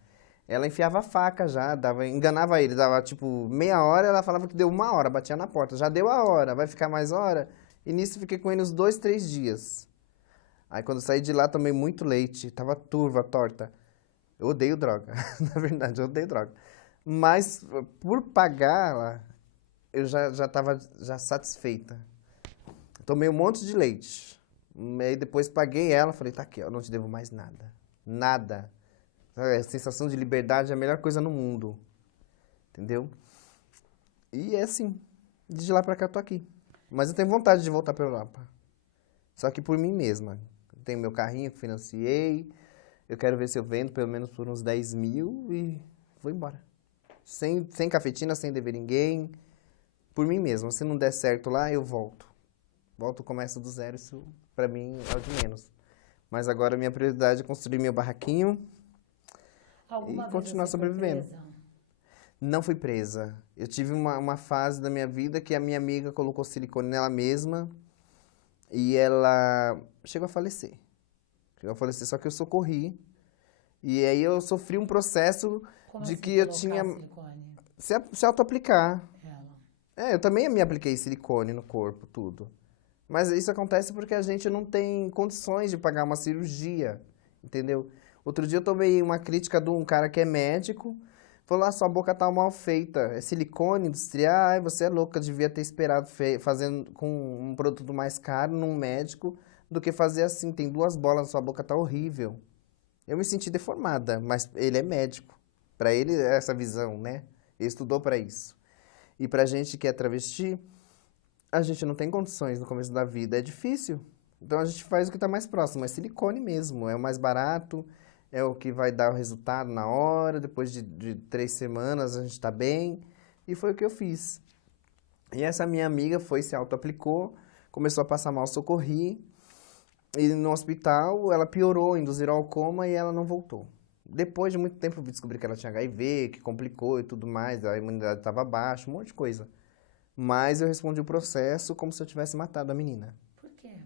Ela enfiava a faca já, enganava ele, dava tipo meia hora, ela falava que deu 1 hora, batia na porta. Já deu a hora, vai ficar mais hora? E nisso fiquei com ele uns 2, 3 dias. Aí quando eu saí de lá, tomei muito leite, tava turva, torta. Eu odeio droga, na verdade, eu odeio droga. Mas por pagá-la, eu já estava já satisfeita. Tomei um monte de leite. Aí depois paguei ela, falei, tá aqui, eu não te devo mais nada. Nada. A sensação de liberdade é a melhor coisa no mundo. Entendeu? E é assim. De lá pra cá eu tô aqui. Mas eu tenho vontade de voltar pra Europa. Só que por mim mesma. Eu tenho meu carrinho que financiei. Eu quero ver se eu vendo pelo menos por uns 10 mil e vou embora. Sem cafetina, sem dever ninguém. Por mim mesma. Se não der certo lá, eu volto. Volto, começo do zero. Isso pra mim é o de menos. Mas agora a minha prioridade é construir meu barraquinho Alguma e vez continuar você foi sobrevivendo. presa? Não fui presa. Eu tive uma fase da minha vida que a minha amiga colocou silicone nela mesma e ela chegou a falecer. Chegou a falecer, só que eu socorri. E aí eu sofri um processo Como de assim que eu colocar tinha silicone? se auto-aplicar. Ela. Eu também me apliquei silicone no corpo, tudo. Mas isso acontece porque a gente não tem condições de pagar uma cirurgia, entendeu? Outro dia eu tomei uma crítica de um cara que é médico, falou, ah, sua boca tá mal feita, é silicone industrial, ai, você é louca, devia ter esperado fazendo com um produto mais caro num médico do que fazer assim, tem 2 bolas, sua boca tá horrível. Eu me senti deformada, mas ele é médico, pra ele é essa visão, né? Ele estudou pra isso. E pra gente que é travesti, a gente não tem condições no começo da vida, é difícil. Então a gente faz o que está mais próximo, é silicone mesmo, é o mais barato, é o que vai dar o resultado na hora, depois de 3 semanas a gente está bem, e foi o que eu fiz. E essa minha amiga foi, se auto-aplicou, começou a passar mal, socorri, e no hospital ela piorou, induziram ao coma e ela não voltou. Depois de muito tempo eu descobri que ela tinha HIV, que complicou e tudo mais, a imunidade estava baixa, um monte de coisa. Mas eu respondi o processo como se eu tivesse matado a menina. Por quê?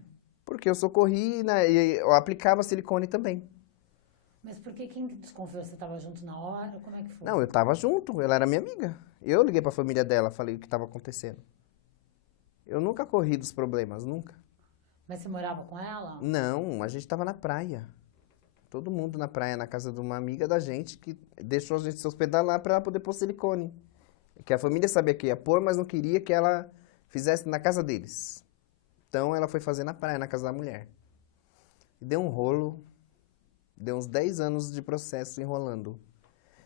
Porque eu socorri, né, e eu aplicava silicone também. Mas por que quem que desconfiou? Você estava junto na hora? Como é que foi? Não, eu tava junto, ela era minha amiga. Eu liguei pra família dela, falei o que estava acontecendo. Eu nunca corri dos problemas, nunca. Mas você morava com ela? Não, a gente tava na praia. Todo mundo na praia, na casa de uma amiga da gente, que deixou a gente se hospedar lá pra ela poder pôr silicone. Que a família sabia que ia pôr, mas não queria que ela fizesse na casa deles. Então ela foi fazer na praia, na casa da mulher. E deu um rolo, deu uns 10 anos de processo enrolando.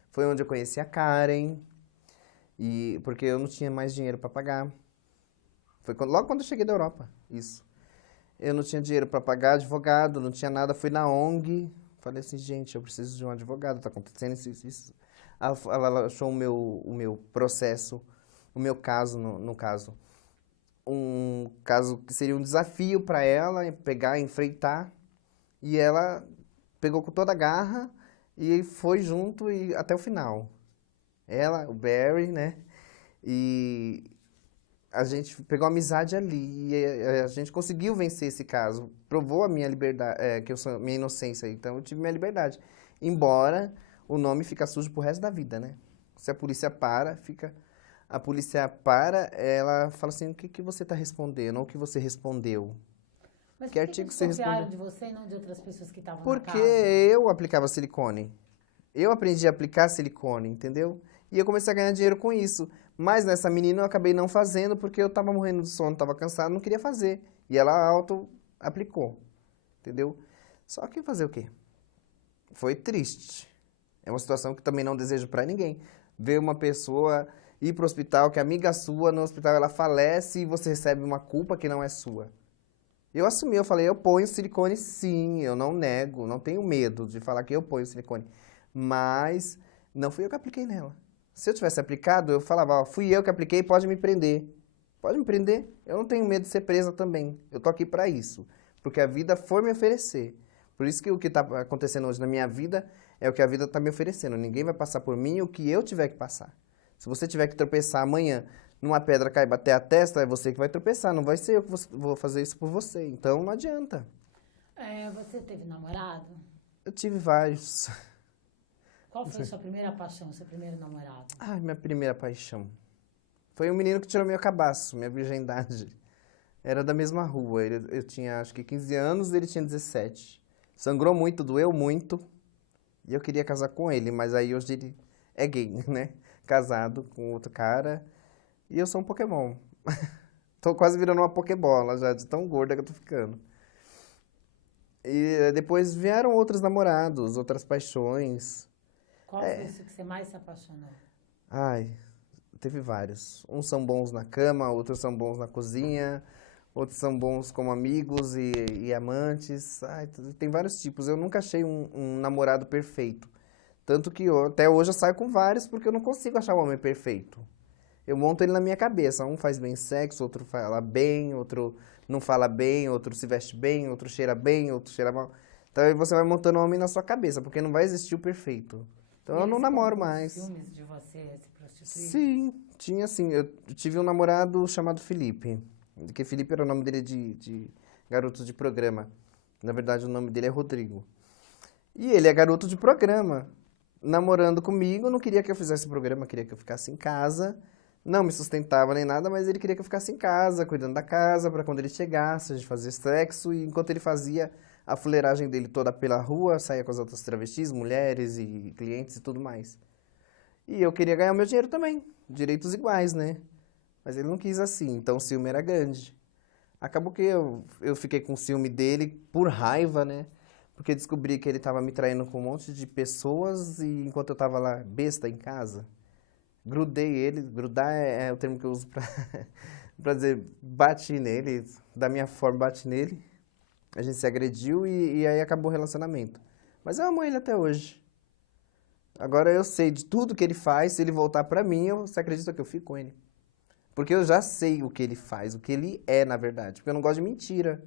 Foi onde eu conheci a Karen, porque eu não tinha mais dinheiro para pagar. Foi logo quando eu cheguei da Europa, isso. Eu não tinha dinheiro para pagar advogado, não tinha nada, fui na ONG. Falei assim, gente, eu preciso de um advogado, tá acontecendo isso. Ela achou o meu processo, o meu caso, no caso. Um caso que seria um desafio para ela, pegar, enfrentar. E ela pegou com toda a garra e foi junto e até o final. Ela, o Barry, né? E a gente pegou amizade ali e a gente conseguiu vencer esse caso. Provou a minha liberdade, que eu sou minha inocência, então eu tive minha liberdade. Embora o nome fica sujo pro resto da vida, né? Se a polícia para, a polícia para, ela fala assim, o que que você está respondendo? Ou o que você respondeu? Mas Que por que artigo você desconfiaram respondeu? de você e não de outras pessoas que estavam na Porque casa? eu aplicava silicone. Eu aprendi a aplicar silicone, entendeu? E eu comecei a ganhar dinheiro com isso. Mas nessa menina eu acabei não fazendo porque eu tava morrendo de sono, tava cansado, não queria fazer. E ela auto-aplicou, entendeu? Só que fazer o quê? Foi triste. É uma situação que também não desejo pra ninguém. Ver uma pessoa ir pro hospital, que é amiga sua, no hospital ela falece e você recebe uma culpa que não é sua. Eu assumi, eu falei, eu ponho silicone sim, eu não nego, não tenho medo de falar que eu ponho silicone. Mas não fui eu que apliquei nela. Se eu tivesse aplicado, eu falava, ó, fui eu que apliquei, pode me prender. Pode me prender, eu não tenho medo de ser presa também. Eu tô aqui pra isso, porque a vida foi me oferecer. Por isso que o que tá acontecendo hoje na minha vida é o que a vida tá me oferecendo. Ninguém vai passar por mim o que eu tiver que passar. Se você tiver que tropeçar amanhã numa pedra cair e bater a testa, é você que vai tropeçar, não vai ser eu que vou fazer isso por você. Então não adianta. Você teve namorado? Eu tive vários. Qual foi a sua primeira paixão, seu primeiro namorado? Ai, minha primeira paixão. Foi um menino que tirou meu cabaço, minha virgindade. Era da mesma rua. Eu tinha acho que 15 anos, ele tinha 17. Sangrou muito, doeu muito. E eu queria casar com ele, mas aí hoje ele é gay, né? Casado com outro cara. E eu sou um Pokémon. Tô quase virando uma Pokébola já, de tão gorda que eu tô ficando. E depois vieram outros namorados, outras paixões. Qual foi isso que você mais se apaixonou? Ai, teve vários. Uns são bons na cama, outros são bons na cozinha, outros são bons como amigos e amantes. Ai, tem vários tipos. Eu nunca achei um namorado perfeito. Tanto que até hoje eu saio com vários porque eu não consigo achar o homem perfeito. Eu monto ele na minha cabeça. Um faz bem sexo, outro fala bem, outro não fala bem, outro se veste bem, outro cheira mal. Então aí você vai montando o homem na sua cabeça, porque não vai existir o perfeito. Então eu Ele não ficou namoro com mais. ciúmes de você se prostituir? Sim, tinha sim. Eu tive um namorado chamado Felipe. Que Felipe era o nome dele de garoto de programa. Na verdade, o nome dele é Rodrigo. E ele é garoto de programa. Namorando comigo, não queria que eu fizesse programa, queria que eu ficasse em casa. Não me sustentava nem nada, mas ele queria que eu ficasse em casa, cuidando da casa, para quando ele chegasse, a gente fazia sexo. E enquanto ele fazia a fuleiragem dele toda pela rua, saía com as outras travestis, mulheres e clientes e tudo mais. E eu queria ganhar o meu dinheiro também, direitos iguais, né? Mas ele não quis assim, então o ciúme era grande. Acabou que eu fiquei com ciúme dele por raiva, né? Porque descobri que ele estava me traindo com um monte de pessoas e enquanto eu estava lá besta em casa, grudei ele. Grudar é o termo que eu uso pra dizer bati nele, da minha forma bati nele. A gente se agrediu e aí acabou o relacionamento. Mas eu amo ele até hoje. Agora eu sei de tudo que ele faz, se ele voltar pra mim, você acredita que eu fico com ele? Porque eu já sei o que ele faz, o que ele é, na verdade. Porque eu não gosto de mentira.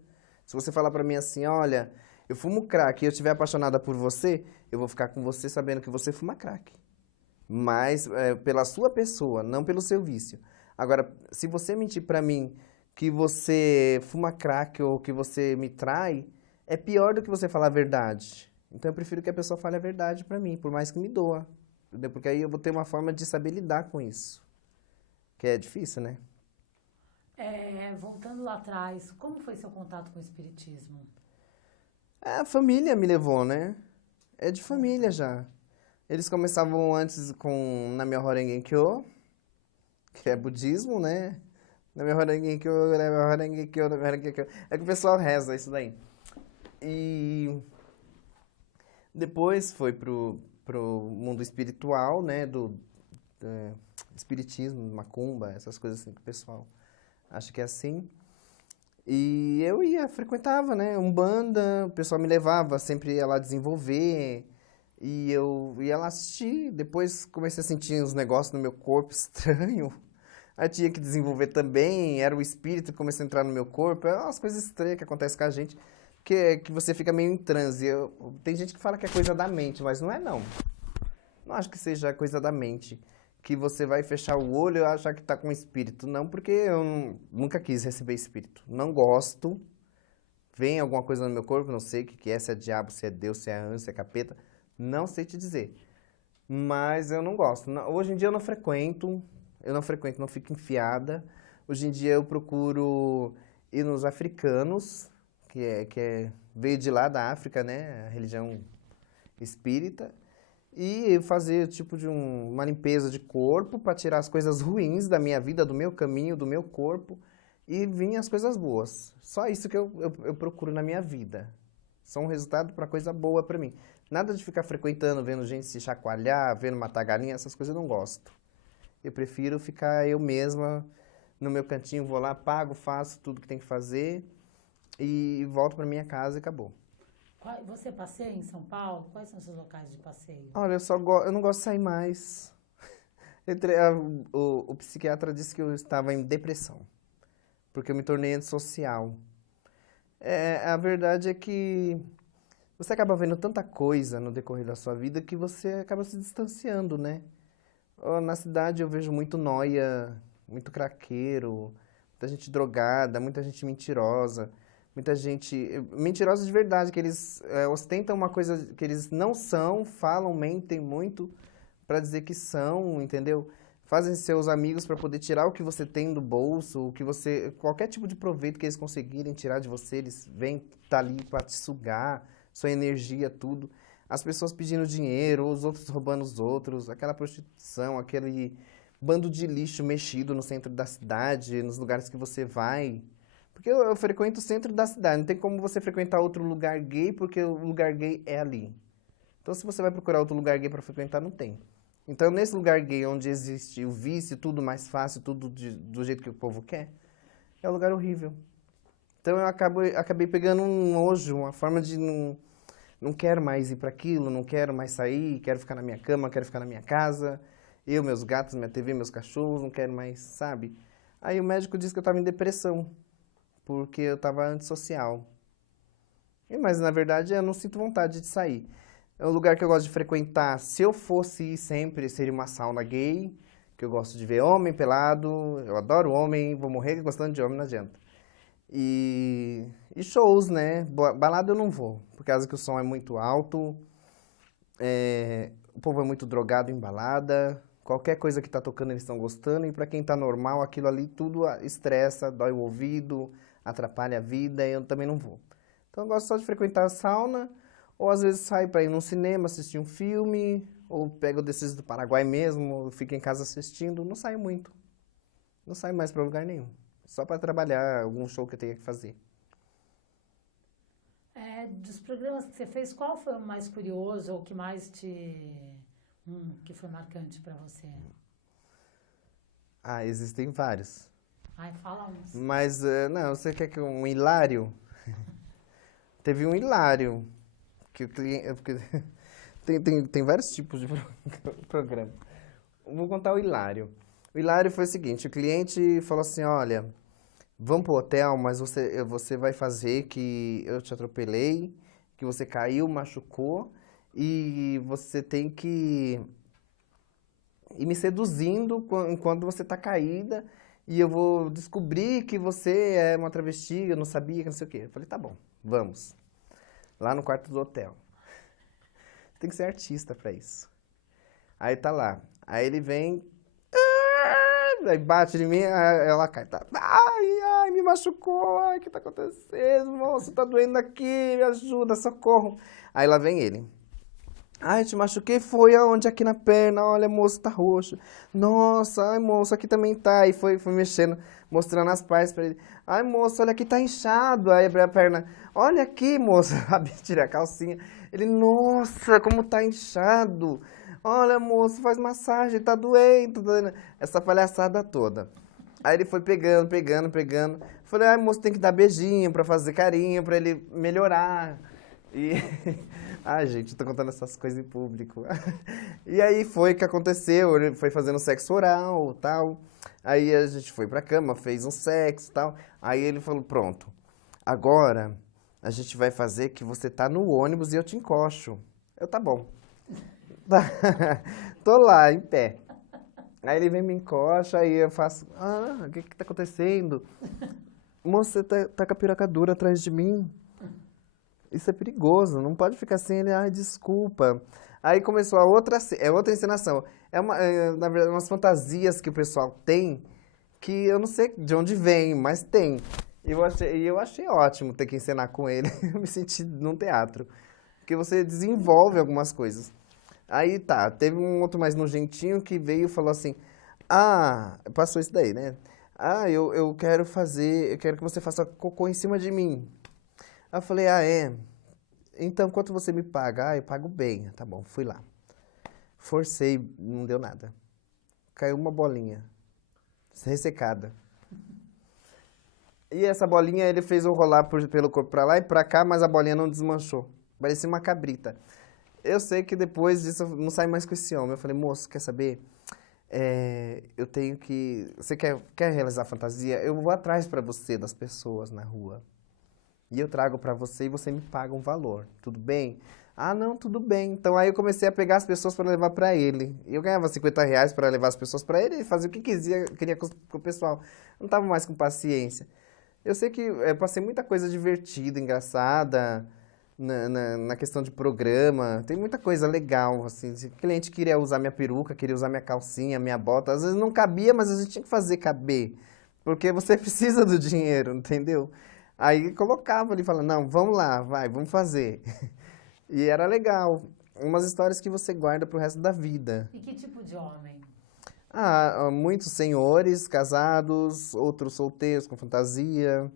Se você falar pra mim assim, olha, eu fumo crack e eu estiver apaixonada por você, eu vou ficar com você sabendo que você fuma crack. Mas pela sua pessoa, não pelo seu vício. Agora, se você mentir pra mim que você fuma crack ou que você me trai, é pior do que você falar a verdade. Então eu prefiro que a pessoa fale a verdade pra mim, por mais que me doa. Entendeu? Porque aí eu vou ter uma forma de saber lidar com isso. Que é difícil, né? Voltando lá atrás, como foi seu contato com o espiritismo? A família me levou, né? É de família já. Eles começavam antes com Nam-myoho Renge-kyo, que é budismo, né? Nam-myoho Renge-kyo, Nam-myoho Renge-kyo, Nam-myoho Renge-kyo. É que o pessoal reza isso daí. E depois foi pro mundo espiritual, né? Espiritismo, macumba, essas coisas assim que o pessoal acha que é assim. E eu frequentava, né? Umbanda, o pessoal me levava, sempre ia lá desenvolver. E eu ia lá assistir. Depois comecei a sentir uns negócios no meu corpo estranho. Aí tinha que desenvolver também. Era o espírito que começou a entrar no meu corpo. É umas coisas estranhas que acontecem com a gente. Que você fica meio em transe. Tem gente que fala que é coisa da mente, mas não é não. Não acho que seja coisa da mente. Que você vai fechar o olho e achar que tá com espírito. Não, porque eu nunca quis receber espírito. Não gosto. Vem alguma coisa no meu corpo, não sei o que é, se é diabo, se é Deus, se é anjo, se é capeta. Não sei te dizer. Mas eu não gosto. Hoje em dia eu não frequento, não fico enfiada. Hoje em dia eu procuro ir nos africanos, veio de lá da África, né? A religião espírita. E fazer tipo de uma limpeza de corpo para tirar as coisas ruins da minha vida, do meu caminho, do meu corpo e vir as coisas boas. Só isso que eu procuro na minha vida. Só um resultado para coisa boa para mim. Nada de ficar frequentando, vendo gente se chacoalhar, vendo matar galinha, essas coisas eu não gosto. Eu prefiro ficar eu mesma no meu cantinho, vou lá, pago, faço tudo que tem que fazer e volto para minha casa e acabou. Você passeia em São Paulo? Quais são os seus locais de passeio? Olha, eu não gosto de sair mais. O psiquiatra disse que eu estava em depressão, porque eu me tornei antissocial. A verdade é que você acaba vendo tanta coisa no decorrer da sua vida que você acaba se distanciando, né? Na cidade eu vejo muito nóia, muito craqueiro, muita gente drogada, muita gente mentirosa. Muita gente mentirosa de verdade, que eles ostentam uma coisa que eles não são, falam, mentem muito para dizer que são, entendeu? fazem seus amigos para poder tirar o que você tem do bolso, o que você, qualquer tipo de proveito que eles conseguirem tirar de você, eles vêm tá ali para te sugar, sua energia, tudo. As pessoas pedindo dinheiro, os outros roubando os outros, aquela prostituição, aquele bando de lixo mexido no centro da cidade, nos lugares que você vai. Porque eu frequento o centro da cidade, não tem como você frequentar outro lugar gay, porque o lugar gay é ali. Então, se você vai procurar outro lugar gay para frequentar, não tem. Então, nesse lugar gay, onde existe o vício, tudo mais fácil, tudo do jeito que o povo quer, é um lugar horrível. Então, eu acabei pegando um nojo, uma forma de não quero mais ir para aquilo, não quero mais sair, quero ficar na minha cama, quero ficar na minha casa, eu, meus gatos, minha TV, meus cachorros, não quero mais, sabe? Aí o médico disse que eu estava em depressão, porque eu estava antissocial. Mas, na verdade, eu não sinto vontade de sair. É um lugar que eu gosto de frequentar. Se eu fosse ir sempre, seria uma sauna gay, que eu gosto de ver homem pelado. Eu adoro homem, vou morrer gostando de homem, não adianta. E shows, né? Balada eu não vou, por causa que o som é muito alto, o povo é muito drogado em balada, qualquer coisa que tá tocando eles estão gostando, e para quem tá normal, aquilo ali tudo estressa, dói o ouvido, atrapalha a vida, e eu também não vou. Então eu gosto só de frequentar a sauna, ou às vezes saio para ir num cinema, assistir um filme, ou pego desses do Paraguai mesmo, fico em casa assistindo, não saio muito. Não saio mais para lugar nenhum. Só para trabalhar algum show que eu tenha que fazer. Dos programas que você fez, qual foi o mais curioso ou que mais que foi marcante para você? Ah, existem vários. Ai, fala uns. Mas, não, você quer que um hilário? Teve um hilário. Que o cliente, porque tem vários tipos de programa. Vou contar o hilário. O hilário foi o seguinte, o cliente falou assim, olha, vamos pro hotel, mas você vai fazer que eu te atropelei, que você caiu, machucou, e você tem que ir me seduzindo enquanto você tá caída, e eu vou descobrir que você é uma travesti, eu não sabia, que não sei o quê. Eu falei, tá bom, vamos. Lá no quarto do hotel. Tem que ser artista pra isso. Aí tá lá. Aí ele vem, aí bate em mim, ela cai, tá? Ai, me machucou, ai, o que tá acontecendo? Moço, tá doendo aqui, me ajuda, socorro. Aí lá vem ele. Ai, te machuquei, foi aonde? Aqui na perna, olha, moço, tá roxo. Nossa, ai, moço, aqui também tá. E foi mexendo, mostrando as partes pra ele. Ai, moço, olha aqui, tá inchado. Aí abre a perna, olha aqui, moço, tirei a calcinha. Ele, nossa, como tá inchado. Olha, moço, faz massagem, tá doendo. Essa palhaçada toda. Aí ele foi pegando. Falei, ai, moço, tem que dar beijinho pra fazer carinho, pra ele melhorar. E... Ai, gente, eu tô contando essas coisas em público. E aí foi que aconteceu, ele foi fazendo sexo oral, tal. Aí a gente foi pra cama, fez um sexo, tal. Aí ele falou, pronto, agora a gente vai fazer que você tá no ônibus e eu te encoxo. Eu, tá bom. Tô lá, em pé. Aí ele vem me encoxa, aí eu faço, o que tá acontecendo? Moça, você tá com a piroca dura atrás de mim. Isso é perigoso, não pode ficar assim, ele, ai, desculpa. Aí começou outra encenação. Na verdade, umas fantasias que o pessoal tem, que eu não sei de onde vem, mas tem. E eu achei ótimo ter que encenar com ele. Eu me senti num teatro. Porque você desenvolve algumas coisas. Aí tá, teve um outro mais nojentinho que veio e falou assim, passou isso daí, né? Eu quero que você faça cocô em cima de mim. Aí eu falei, é? Então, quanto você me paga? Eu pago bem. Tá bom, fui lá. Forcei, não deu nada. Caiu uma bolinha, ressecada. E essa bolinha, ele fez eu rolar pelo corpo pra lá e pra cá, mas a bolinha não desmanchou. Parecia uma cabrita. Eu sei que depois disso, eu não saí mais com esse homem. Eu falei, moço, quer saber? Eu tenho que... Você quer realizar fantasia? Eu vou atrás pra você das pessoas na rua. E eu trago pra você e você me paga um valor. Tudo bem? Não, tudo bem. Então aí eu comecei a pegar as pessoas para levar pra ele. Eu ganhava R$50 para levar as pessoas pra ele e fazia o que queria com o pessoal. Eu não tava mais com paciência. Eu sei que eu passei muita coisa divertida, engraçada, na questão de programa. Tem muita coisa legal, assim. Se o cliente queria usar minha peruca, queria usar minha calcinha, minha bota, às vezes não cabia, mas a gente tinha que fazer caber. Porque você precisa do dinheiro, entendeu? Aí colocava ali, falando, não, vamos lá, vai, vamos fazer. E era legal. Umas histórias que você guarda pro resto da vida. E que tipo de homem? Muitos senhores casados, outros solteiros com fantasia,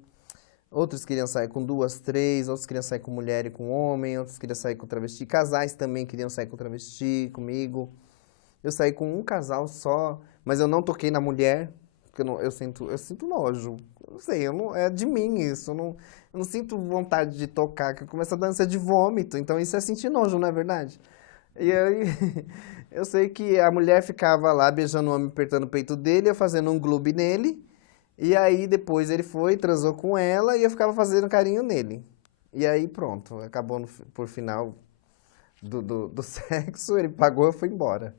outros queriam sair com duas, três, outros queriam sair com mulher e com homem, outros queriam sair com travesti. Casais também queriam sair com travesti, comigo. Eu saí com um casal só, mas eu não toquei na mulher, porque eu sinto nojo. Eu não sei, é de mim isso. Eu não sinto vontade de tocar, que eu começo a dar ânsia de vômito. Então isso é sentir nojo, não é verdade? E aí, eu sei que a mulher ficava lá beijando o homem, apertando o peito dele, eu fazendo um gloob nele. E aí depois ele foi, transou com ela e eu ficava fazendo carinho nele. E aí pronto, acabou por final do sexo, ele pagou e foi embora.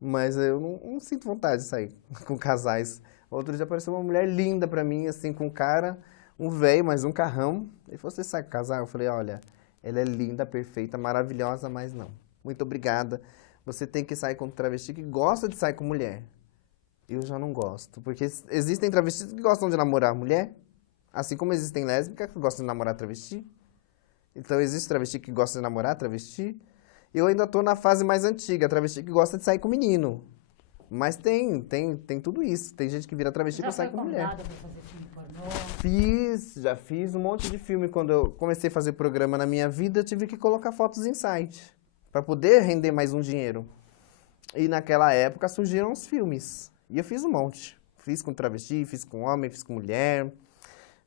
Mas eu não sinto vontade de sair com casais. Outro dia apareceu uma mulher linda pra mim, assim, com um cara, um velho, mas um carrão. Ele falou, você sabe casar? Eu falei, olha, ela é linda, perfeita, maravilhosa, mas não. Muito obrigada. Você tem que sair com um travesti que gosta de sair com mulher. Eu já não gosto, porque existem travestis que gostam de namorar mulher, assim como existem lésbicas que gostam de namorar travesti. Então existe travesti que gosta de namorar travesti. Eu ainda tô na fase mais antiga, travesti que gosta de sair com menino. Mas tem tudo isso. Tem gente que vira travesti pra sair com mulher. Já foi convidada pra fazer filme pornô? Já fiz um monte de filme. Quando eu comecei a fazer programa na minha vida, eu tive que colocar fotos em site, pra poder render mais um dinheiro. E naquela época surgiram os filmes. E eu fiz um monte. Fiz com travesti, fiz com homem, fiz com mulher,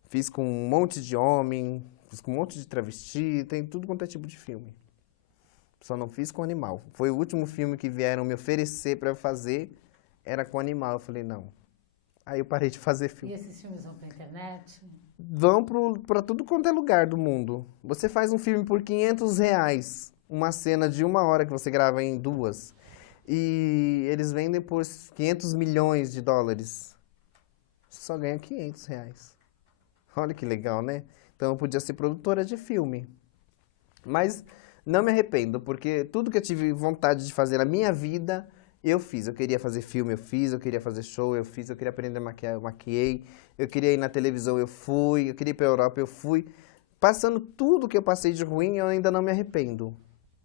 fiz com um monte de homem, fiz com um monte de travesti, tem tudo quanto é tipo de filme. Só não fiz com animal. Foi o último filme que vieram me oferecer para eu fazer, era com animal. Eu falei, não. Aí eu parei de fazer filme. E esses filmes vão pra internet? Vão para tudo quanto é lugar do mundo. Você faz um filme por R$ 500, uma cena de 1 hora que você grava em 2. E eles vendem por $500 milhões. Você só ganha R$ 500. Olha que legal, né? Então eu podia ser produtora de filme. Mas não me arrependo, porque tudo que eu tive vontade de fazer na minha vida, eu fiz. Eu queria fazer filme, eu fiz. Eu queria fazer show, eu fiz. Eu queria aprender a maquiar, eu maquiei. Eu queria ir na televisão, eu fui. Eu queria ir pra Europa, eu fui. Passando tudo que eu passei de ruim, eu ainda não me arrependo.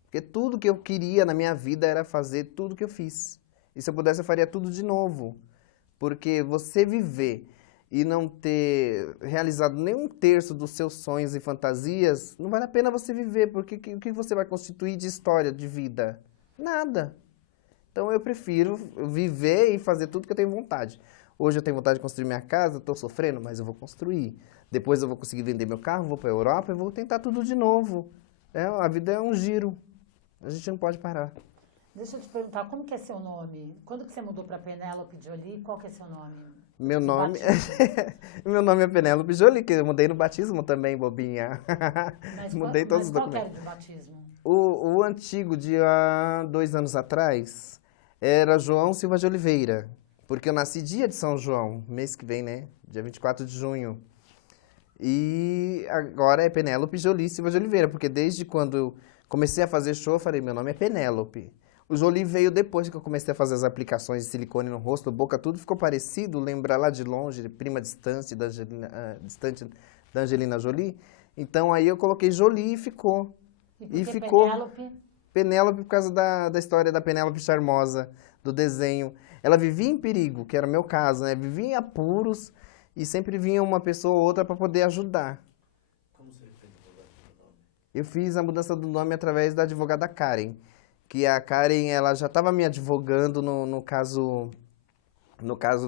Porque tudo que eu queria na minha vida era fazer tudo que eu fiz. E se eu pudesse, eu faria tudo de novo. Porque você viver e não ter realizado nem 1/3 dos seus sonhos e fantasias, não vale a pena você viver, porque o que você vai constituir de história, de vida? Nada. Então eu prefiro viver e fazer tudo que eu tenho vontade. Hoje eu tenho vontade de construir minha casa, estou sofrendo, mas eu vou construir. Depois eu vou conseguir vender meu carro, vou para a Europa e vou tentar tudo de novo. A vida é um giro. A gente não pode parar. Deixa eu te perguntar, como que é seu nome? Quando que você mudou para Penélope Jolie, qual que é seu nome? Meu nome é Penélope Jolie, que eu mudei no batismo também, bobinha. Mudei todos os documentos. Qual que era do batismo? O antigo, de há 2 anos atrás, era João Silva de Oliveira. Porque eu nasci dia de São João, mês que vem, né? Dia 24 de junho. E agora é Penélope Jolie Silva de Oliveira, porque desde quando eu comecei a fazer show, eu falei, meu nome é Penélope. O Jolie veio depois que eu comecei a fazer as aplicações de silicone no rosto, boca, tudo ficou parecido, lembra lá de longe, prima distante da Angelina Jolie. Então aí eu coloquei Jolie e ficou. E ficou Penélope? Penélope por causa da história da Penélope Charmosa, do desenho. Ela vivia em perigo, que era o meu caso, né? Vivia em apuros e sempre vinha uma pessoa ou outra para poder ajudar. Como você fez a mudança do nome? Eu fiz a mudança do nome através da advogada Karen. Que a Karen, ela já estava me advogando no caso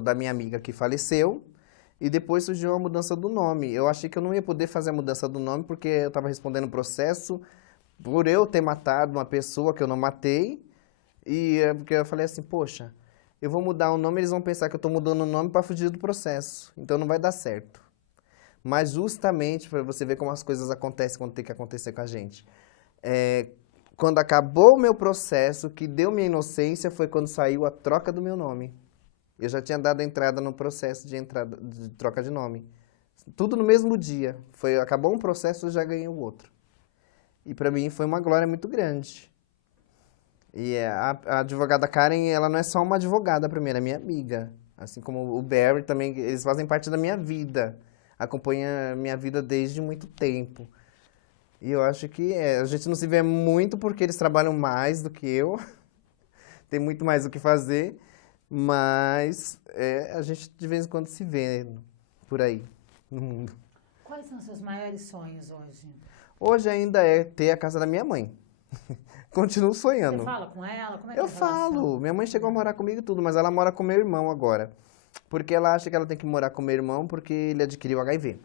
da minha amiga que faleceu, e depois surgiu a mudança do nome. Eu achei que eu não ia poder fazer a mudança do nome porque eu estava respondendo o processo por eu ter matado uma pessoa que eu não matei, e porque eu falei assim, poxa, eu vou mudar o nome, eles vão pensar que eu estou mudando o nome para fugir do processo, então não vai dar certo. Mas justamente para você ver como as coisas acontecem quando tem que acontecer com a gente. Quando acabou o meu processo, que deu minha inocência, foi quando saiu a troca do meu nome. Eu já tinha dado a entrada no processo de troca de nome. Tudo no mesmo dia. Acabou um processo, eu já ganhei o outro. E para mim foi uma glória muito grande. E a advogada Karen, ela não é só uma advogada para mim, ela é minha amiga. Assim como o Barry também, eles fazem parte da minha vida. Acompanha a minha vida desde muito tempo. E eu acho que a gente não se vê muito porque eles trabalham mais do que eu. Tem muito mais o que fazer. Mas a gente de vez em quando se vê por aí, no mundo. Quais são os seus maiores sonhos hoje? Hoje ainda é ter a casa da minha mãe. Continuo sonhando. Você fala com ela? Como é que é Eu a relação? falo. Minha mãe chegou a morar comigo e tudo, mas ela mora com meu irmão agora. Porque ela acha que ela tem que morar com meu irmão porque ele adquiriu HIV.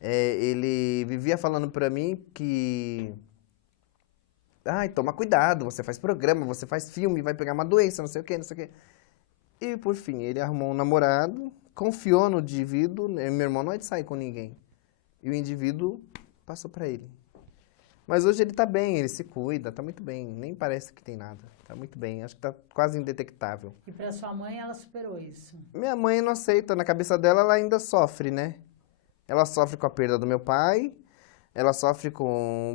Ele vivia falando pra mim que... Ai, toma cuidado, você faz programa, você faz filme, vai pegar uma doença, não sei o quê, não sei o quê. E, por fim, ele arrumou um namorado, confiou no indivíduo, né? Meu irmão não é de sair com ninguém. E o indivíduo passou pra ele. Mas hoje ele tá bem, ele se cuida, tá muito bem, nem parece que tem nada. Tá muito bem, acho que tá quase indetectável. E para sua mãe, ela superou isso? Minha mãe não aceita, na cabeça dela ela ainda sofre, né? Ela sofre com a perda do meu pai, ela sofre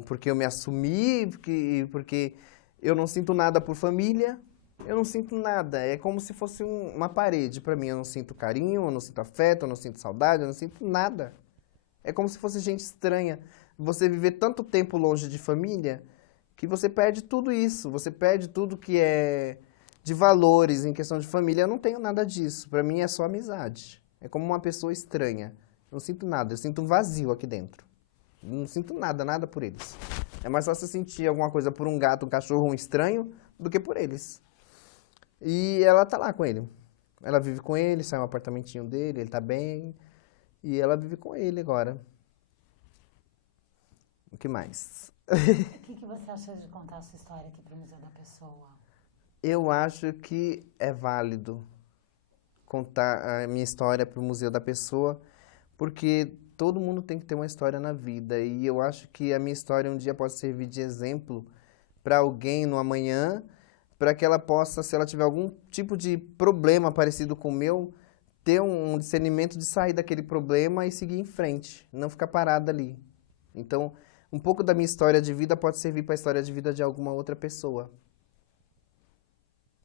porque eu me assumi, porque eu não sinto nada por família, eu não sinto nada. É como se fosse uma parede para mim. Eu não sinto carinho, eu não sinto afeto, eu não sinto saudade, eu não sinto nada. É como se fosse gente estranha. Você viver tanto tempo longe de família que você perde tudo isso, você perde tudo que é de valores em questão de família. Eu não tenho nada disso, para mim é só amizade. É como uma pessoa estranha. Não sinto nada, eu sinto um vazio aqui dentro. Não sinto nada, nada por eles. É mais fácil sentir alguma coisa por um gato, um cachorro, um estranho, do que por eles. E ela tá lá com ele. Ela vive com ele, sai no apartamentinho dele, ele tá bem. E ela vive com ele agora. O que mais? O que você acha de contar a sua história aqui para o Museu da Pessoa? Eu acho que é válido contar a minha história para o Museu da Pessoa, porque todo mundo tem que ter uma história na vida. E eu acho que a minha história um dia pode servir de exemplo para alguém no amanhã, para que ela possa, se ela tiver algum tipo de problema parecido com o meu, ter um discernimento de sair daquele problema e seguir em frente, não ficar parada ali. Então, um pouco da minha história de vida pode servir para a história de vida de alguma outra pessoa.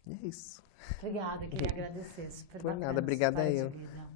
E é isso. Obrigada, queria agradecer. Super Por bacana nada, essa obrigada a história eu. de vida.